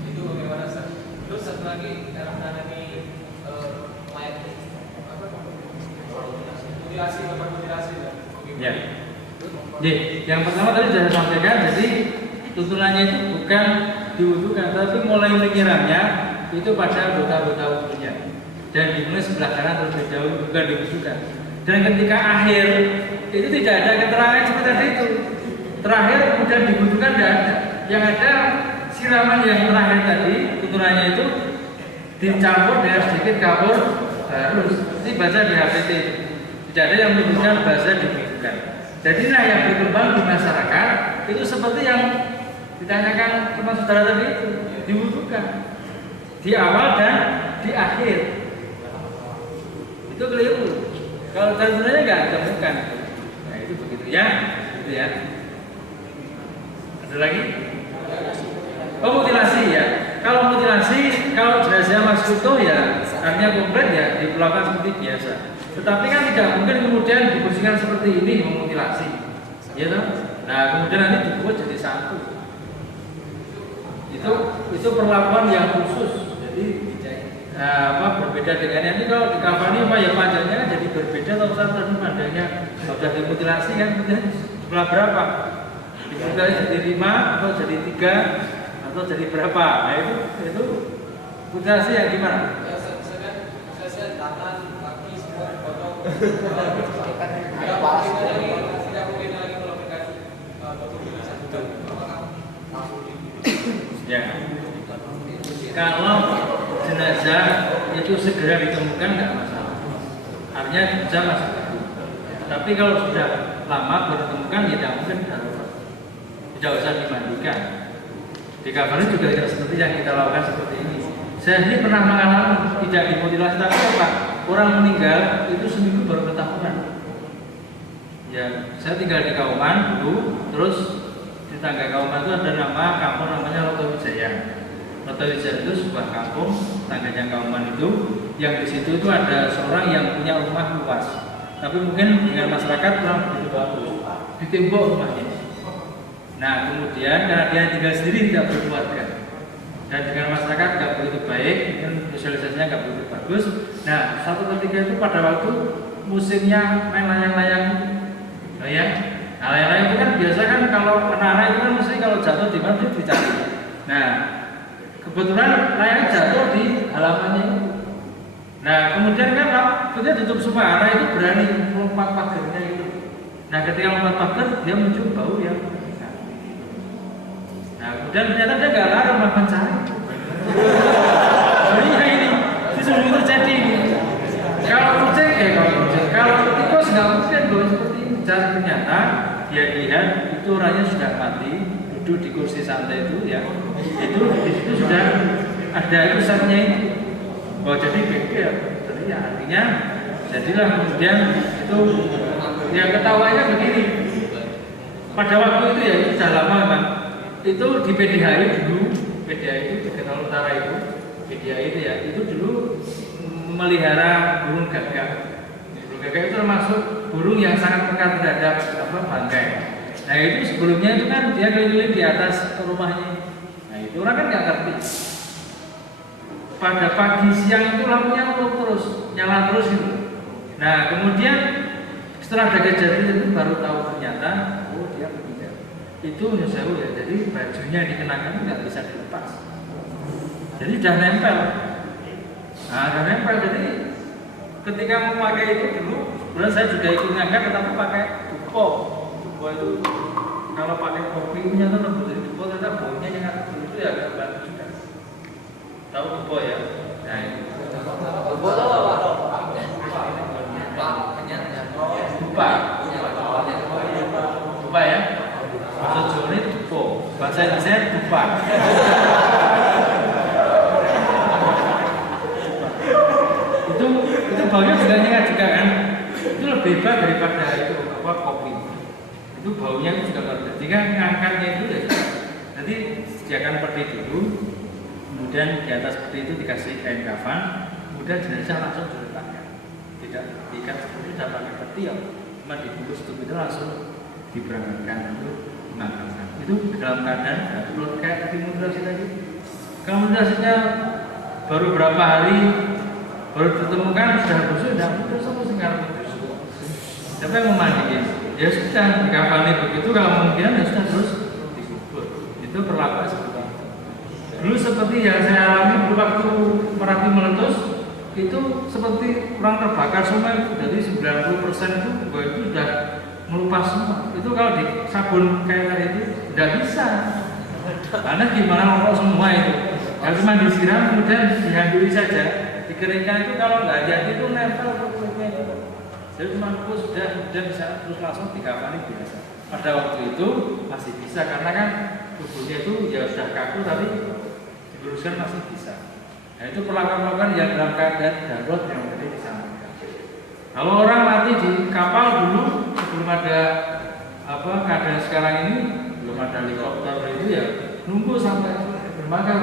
Itu bagaimana Ustaz? Terus satu lagi dalam menangani mayat mutilasi, korban mutilasi ya. Ya. Jadi, yang pertama tadi sudah saya sampaikan, jadi tuntunannya itu bukan diwudukan, tapi mulai menyiramnya itu pada anggota-anggota wudhunya dan dimulai sebelah kanan terlebih dahulu, bukan diwudukan. Dan ketika akhir itu tidak ada keterangan seperti tadi itu. Terakhir kemudian diwudukan tidak ada. Yang ada siraman yang terakhir tadi tuntunannya itu dicampur dengan sedikit kapur harus. Ini baca di HPT. Tidak ada yang menyebutkan bahasa diwudukan. Jadi yang berkembang di masyarakat itu seperti yang ditanyakan teman saudara tadi itu, diwudukan di awal dan di akhir. Itu keliru. Kalau sebenarnya nggak ditemukan. Nah itu begitu ya, gitu ya. Ada lagi? Oh, mutilasi ya. Kalau mutilasi, kalau jenazah masih utuh ya, artinya komplit ya diperlakukan seperti biasa. Tetapi kan tidak mungkin kemudian dibersihkan seperti ini memutilasi, ya toh? Nah kemudian nanti dibuat jadi satu. Itu perlakuan yang khusus. Jadi berbeda dengan yang ini. Kalau di kafani ya panjangnya kan jadi berbeda atau satu panjangnya. Kalau sudah dimutilasi kan kemudian sebelah berapa? Dimutilasi jadi 5 atau jadi 3 atau jadi berapa? Nah itu mutilasi yang gimana? Saya tangan, kaki semua dipotong. Ada parah sih. Tidak mungkin lagi kalau mereka potong satu. Ya. Kalau jenazah itu segera ditemukan nggak masalah. Artinya jenazah masih baru. Tapi kalau sudah lama baru ditemukan ya tidak mungkin darurat. Tidak usah dimandikan. Di kabarnya juga tidak seperti yang kita lakukan seperti ini. Saya ini pernah mengalami tidak dimutilasi tapi apa? Orang meninggal itu seminggu baru ketahuan. Ya, saya tinggal di Kauman dulu, terus di tangga Kauman itu ada nama kampung namanya Lotowijaya. Lotowijaya itu sebuah kampung, tangganya Kauman itu, yang di situ itu ada seorang yang punya rumah luas. Tapi mungkin dengan masyarakat kurang begitu bagus. Ditembok rumahnya. Nah kemudian karena dia tinggal sendiri tidak berkeluarga dan dengan masyarakat nggak begitu baik, mungkin sosialisasinya nggak begitu bagus. Nah satu ketika itu pada waktu musimnya main layang-layang, oh ya, nah, layang-layang itu kan biasa kan kalau anak-anak itu kan mesti kalau jatuh di mana itu dicari. Nah kebetulan layang jatuh di halamannya itu. Nah kemudian kan dia tutup semua, anak itu berani melompat pagarnya itu. Nah ketika lompat pagar dia mencium bau yang dan ternyata dia nggak lari malah mencari. Jadi ini sesungguhnya terjadi ini. Kalau tikus nggak mungkin bahwa seperti ini. Dan ternyata dia lihat itu orangnya sudah mati, duduk di kursi santai itu ya. Itu di situ sudah ada tulisannya itu. Oh jadi beda. Jadi ya artinya jadilah kemudian itu yang ketawanya begini. Pada waktu itu ya itu sudah lama kan. Itu di PDHI dulu, PDHI itu di Ketahuan Utara itu, PDHI itu ya, itu dulu melihara burung gagak. Burung gagak itu termasuk burung yang sangat pekat terhadap bangkai. Nah itu sebelumnya itu kan dia keliling di atas rumahnya. Nah itu orang kan nggak ngerti. Pada pagi siang itu lampunya terus nyala terus gitu. Nah kemudian setelah ada kejadian itu baru tahu ternyata oh dia meninggal. Itu jauh ya, jadi bajunya dikenakan nggak bisa dilepas. Jadi udah nempel. Nah, udah nempel. Jadi ketika mau pakai itu dulu, sebenarnya saya juga ikut ngangkat, tetapi pakai dupo. Dupo itu kalau pakai kopi punya tuh lembut. Dupo ternyata baunya yang itu ya agak bantu juga. Tahu dupo ya? Nah ini. Dupo itu apa? Dupa. Dupa ya? Bahasa Jawa ini dupo, bahasa Indonesia dupa. itu baunya juga nyengat juga kan? Itu lebih hebat daripada itu kopi. Itu baunya itu juga luar biasa. Jika ngangkatnya itu ya, nanti sediakan peti dulu, kemudian di atas peti itu dikasih kain kafan, kemudian jenazah langsung diletakkan. Tidak diikat seperti tidak pakai peti ya, cuma dibungkus itu langsung diberangkatkan untuk memakamkan. Itu dalam keadaan belum kayak tadi mutilasi tadi. Kalau mutilasinya baru berapa hari baru ditemukan sudah busuk, tidak mudah sama sekarang busuk. siapa yang memandikan? Ya sudah, dikafani begitu, kalau kemungkinan ya sudah terus dikubur. Itu berlaku seperti itu. Dulu seperti yang saya alami dulu waktu Merapi meletus, itu seperti orang terbakar semua, jadi 90% itu sudah melupas semua. Itu kalau di sabun kayak tadi itu tidak bisa. Karena gimana ngomong semua itu? Kalau cuma disiram kemudian dihandui saja, dikeringkan itu kalau nggak jadi itu nempel ke kulitnya itu. Jadi cuma sudah bisa terus langsung dikafani biasa. Pada waktu itu masih bisa karena kan tubuhnya itu ya sudah kaku tapi diluruskan masih bisa. Nah itu perlakuan-perlakuan yang dalam keadaan darurat yang tadi disampaikan. Kalau orang mati di kapal dulu sebelum ada keadaan sekarang ini, belum ada helikopter itu ya nunggu sampai dermaga.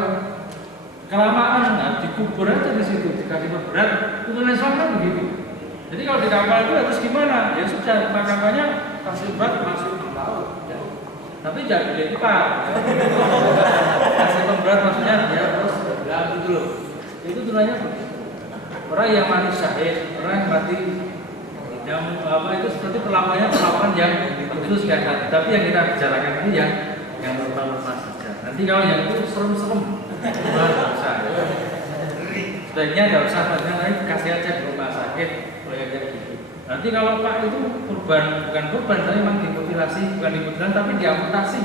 Kelamaan, nah, dikubur aja di situ, dikasih berat, itu Islam kan begitu. Jadi kalau di kapal itu harus gimana? Ya sudah, pemakamannya kasih berat masuk di laut. Ya. Tapi jangan dilempar. Ya. Kasih pemberat maksudnya dia terus berat gitu loh. Itu tunanya begitu. Orang yang mati syahid, orang yang mati yang itu seperti perlakuan yang khusus kan. Tapi yang kita bicarakan ini yang normal-normal saja. Nanti kalau yang itu serem-serem. Nggak usah. Sebaiknya nggak usah, nanti kasih aja di rumah sakit kayak gitu. Nanti kalau Pak itu bukan korban, tapi memang dimutilasi, bukan dimutilasi tapi diamputasi.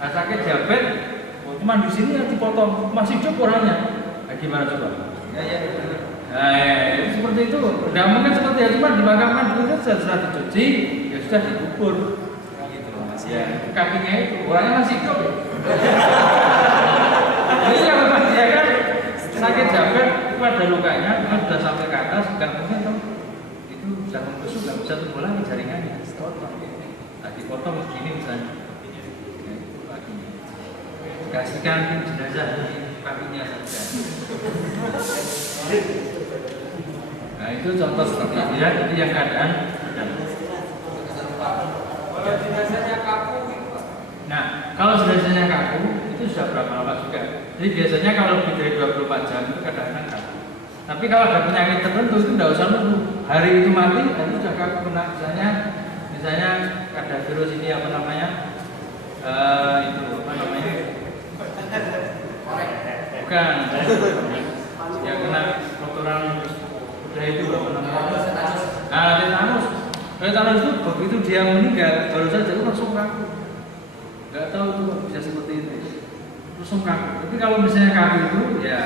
Nah, sakit diabetes, cuma di sini yang dipotong, masih hidup orangnya. Nah, gimana coba? Nah, seperti itu. Nggak mungkin seperti itu, cuma dimakamkan dulu setelah dicuci, ya sudah dikubur. Gitu Mas. Ya, kakinya itu orangnya masih hidup. Jadi kalau dia kan sakit diabetes itu ada lukanya, kan sudah sampai ke atas, bukan mungkin toh. Itu sudah membusuk, nggak bisa tumbuh lagi jaringannya. Nah, dipotong begini misalnya. Kasihkan jenazah di kakinya saja. Nah itu contoh seperti itu ya, jadi yang keadaan. Kalau jenazahnya kaku, Nah kalau jenazahnya kaku itu sudah berapa lama juga. Jadi biasanya kalau lebih dari 24 jam itu kadang-kadang kaku. Tapi kalau ada penyakit tertentu itu tidak usah nunggu. Hari itu mati, itu sudah kaku kena. Misalnya ada virus ini apa namanya? Itu apa namanya? Bukan yang kena kotoran udah itu apa namanya? Tetanus itu begitu dia meninggal baru saja itu langsung kaku. Nggak tahu itu bisa seperti itu, langsung kaku. Tapi kalau misalnya kaku itu ya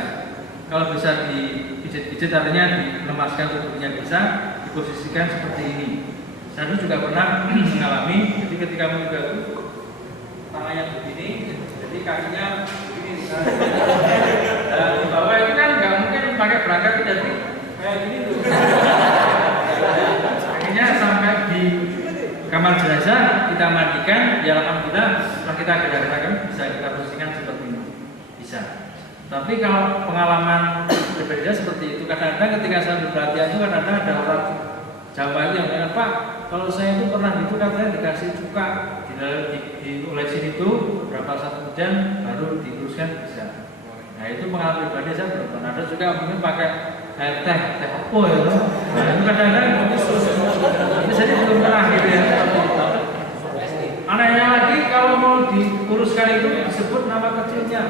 kalau bisa dipijit-pijit artinya dilemaskan tubuhnya, bisa diposisikan seperti ini. Saya dulu juga pernah mengalami, jadi ketika meninggal itu tangannya begini, jadi kakinya di bawah itu kan nggak mungkin pakai perangkat jadi kayak gini tuh. Akhirnya sampai di kamar jenazah kita mandikan, ya alhamdulillah setelah kita gerak-gerakan bisa kita posisikan seperti ini, bisa. Tapi kalau pengalaman berbeda seperti itu, kadang-kadang ketika saya berperhatian itu kadang-kadang ada orang Jawa itu yang bilang, Pak, kalau saya itu pernah gitu katanya dikasih cuka diolesin itu berapa saat kemudian baru diluruskan bisa. Nah itu pengalaman pribadi saya belum pernah. Ada juga mungkin pakai air teh apa ya. Nah itu kadang-kadang itu saya belum pernah gitu ya. Anehnya lagi kalau mau diuruskan itu disebut nama kecilnya.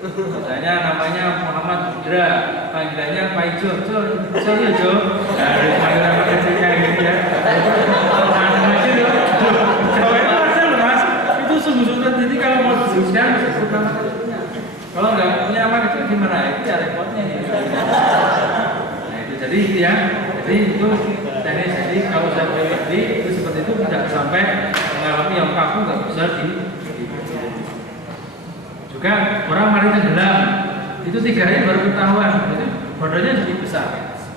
Misalnya namanya Muhammad Budra, panggilannya Pak Ijo, sorry Jo. Nah itu panggilan nama kecilnya gitu ya. Sungguh-sungguh jadi kalau mau diuruskan disebut nama kecilnya. Kalau nggak punya nama kecil gimana? Itu ya repotnya ya. Nah itu jadi ya, jadi itu teknis. Jadi kalau saya pribadi itu seperti itu tidak sampai mengalami yang kaku nggak bisa juga orang mati tenggelam itu 3 hari baru ketahuan, jadi badannya jadi besar.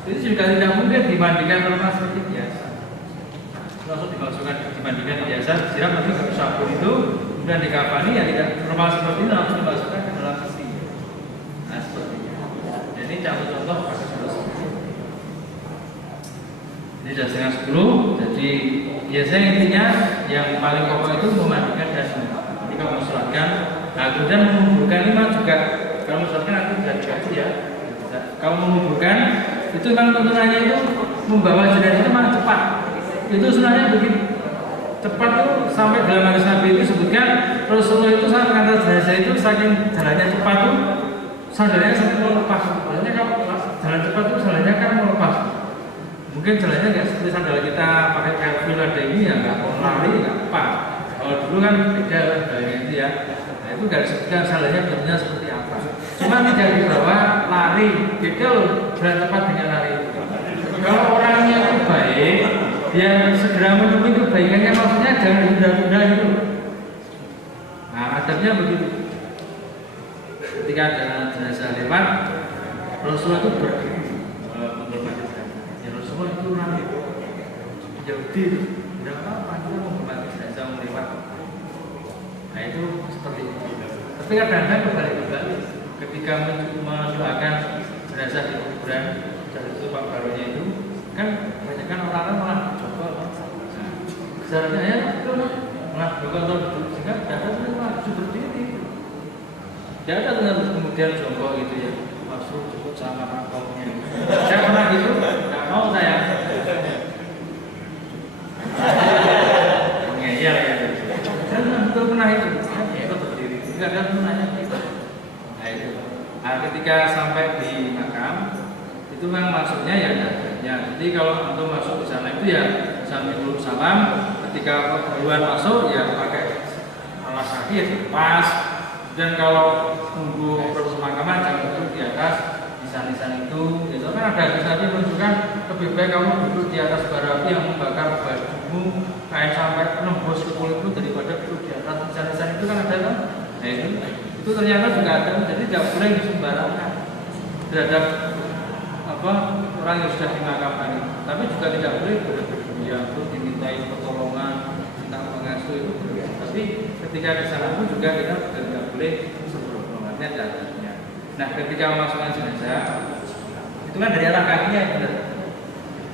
Itu juga tidak mungkin dimandikan normal seperti biasa. Langsung dimasukkan dimandikan biasa, disiram nanti ke sabun itu, kemudian dikafani ya tidak normal seperti itu langsung dimasukkan ke dalam peti. Nah seperti itu. Jadi contoh kasus seperti ini. Ini sudah setengah 10. Jadi biasanya intinya yang paling pokok itu memandikan dan jadi kalau mensulatkan. Nah kemudian menguburkan ini juga kalau mensulatkan aku bisa dikaji ya. Kalau menguburkan itu memang tuntunannya itu membawa jenazah itu memang cepat. Itu sebenarnya begini. Cepat tuh sampai dalam hadis Nabi itu sebutkan Rasulullah itu saat mengantar jenazah itu saking jalannya cepat tuh sandalnya sampai mau lepas. Biasanya kalau jalan cepat tuh sandalnya kan mau lepas. Mungkin jalannya nggak seperti sandal kita pakai Kelvin ada ini ya nggak mau lari nggak apa. Kalau dulu kan beda sandalnya itu ya. Nah itu nggak disebutkan sandalnya bentuknya seperti apa. Cuma tidak dibawa lari. Beda loh jalan cepat dengan lari. Kalau orangnya itu baik, dia segera menemui kebaikannya, maksudnya jangan ditunda-tunda itu. Nah, adabnya begitu. Ketika ada jenazah lewat, Rasulullah itu berdiri menghormati jenazah. Ya Rasulullah itu orang Yahudi, tidak apa-apa kita menghormati jenazah yang lewat. Nah itu seperti itu. Tapi kadang-kadang kebalik-kebalik. Ketika mendoakan jenazah di kuburan, dari itu Pak Baronya itu kan kebanyakan orang-orang malah jongkok. Nah, seharusnya ya itu malah jongkok sehingga ada malah berdiri. Tidak ada dengan kemudian jongkok gitu ya, masuk cukup sama makomnya. Saya pernah gitu, nggak mau saya. Ngeyel ya. Saya betul pernah itu, saya ikut berdiri. Tidak ada gunanya gitu. Nah itu. Nah, ketika sampai di makam itu memang maksudnya ya adanya. Jadi kalau untuk masuk ke sana itu ya sambil dulu salam. Ketika duluan masuk ya pakai alas kaki ya pas. Dan kalau tunggu proses pemakaman jangan duduk di atas nisan-nisan itu. Itu kan ada hadis Nabi menunjukkan lebih baik kamu duduk di atas bara api yang membakar bajumu kain sampai nembus ke kulitmu daripada duduk di atas nisan-nisan itu kan ada kan? Nah itu ternyata juga ada. Jadi tidak boleh disembarangan terhadap orang yang sudah dimakamkan itu. Tapi juga tidak boleh berdunia terus dimintai pertolongan, minta pengasuh itu boleh. Tapi ketika di sana pun juga kita tidak boleh pertolongannya jatuhnya. Nah ketika memasukkan jenazah itu kan dari arah kakinya ya benar.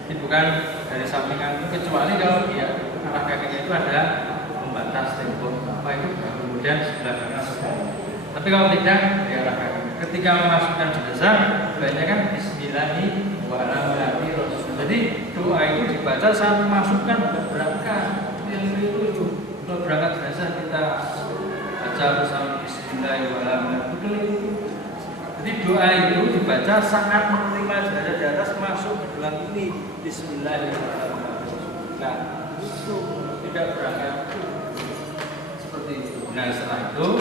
Ini bukan dari sampingan itu, kecuali kalau dia arah kakinya itu ada pembatas tembok apa itu kemudian sebelah kanan sebelah. Tapi kalau tidak di arah kaki. Ketika memasukkan jenazah banyak kan Bismillahirrahmanirrahim. Jadi doa itu dibaca saat memasukkan berangkat. Yang itu kalau berangkat jenazah kita baca bersama Bismillahirrahmanirrahim. Jadi doa itu dibaca saat menerima jenazah di atas masuk ke dalam ini Bismillahirrahmanirrahim. Nah itu tidak berangkat seperti itu. Nah setelah itu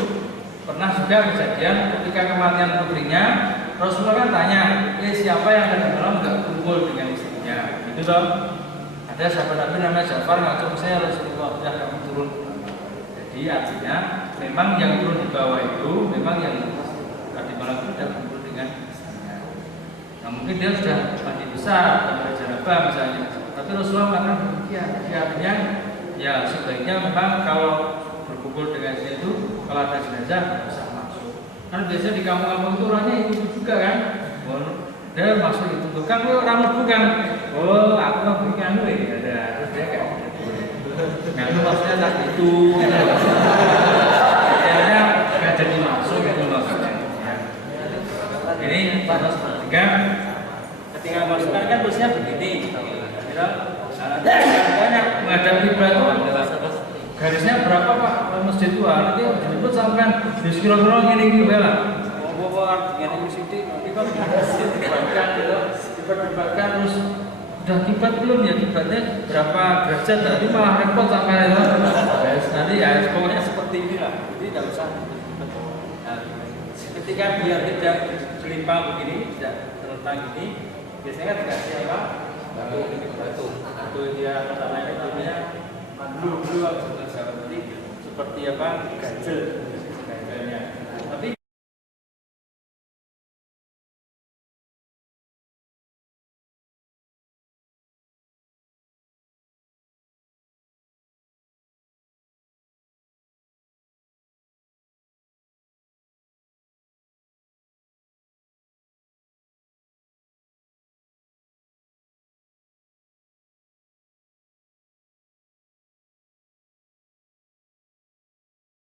pernah juga kejadian ketika kematian putrinya, Rasulullah kan tanya, siapa yang ada di dalam nggak kumpul dengan istrinya? Itu toh. Ada sahabat Nabi namanya Ja'far ngacung saya Rasulullah sudah kamu turun. Jadi artinya memang yang turun di bawah itu memang yang tadi malam itu tidak kumpul dengan istrinya. Nah mungkin dia sudah mandi besar, ada janabah misalnya. Tapi Rasulullah mengatakan demikian. Jadi artinya ya sebaiknya memang kalau berkumpul dengan istrinya itu kalau ada jenazah bisa masuk. Kan biasanya di kampung-kampung itu orangnya itu juga kan. Dia masuk itu tuh kan orang bukan. Oh, aku mau bikin ada. Terus dia kayak nah itu maksudnya tak itu. Akhirnya nggak jadi masuk itu maksudnya. Ini pada ketika masukkan kan terusnya begini. Kira banyak menghadap kiblat garisnya berapa Pak masjid itu nanti disebut sampai di kira-kira gini lah bawa dengan MCD nanti kalau diperdebatkan terus udah kibat belum ya kibatnya berapa derajat nanti malah repot sampai itu nanti ya pokoknya seperti ini lah jadi tidak usah nah, ketika biar tidak selimpang begini tidak terlentang gini biasanya kan dikasih apa batu dia katanya mandu seperti apa ganjel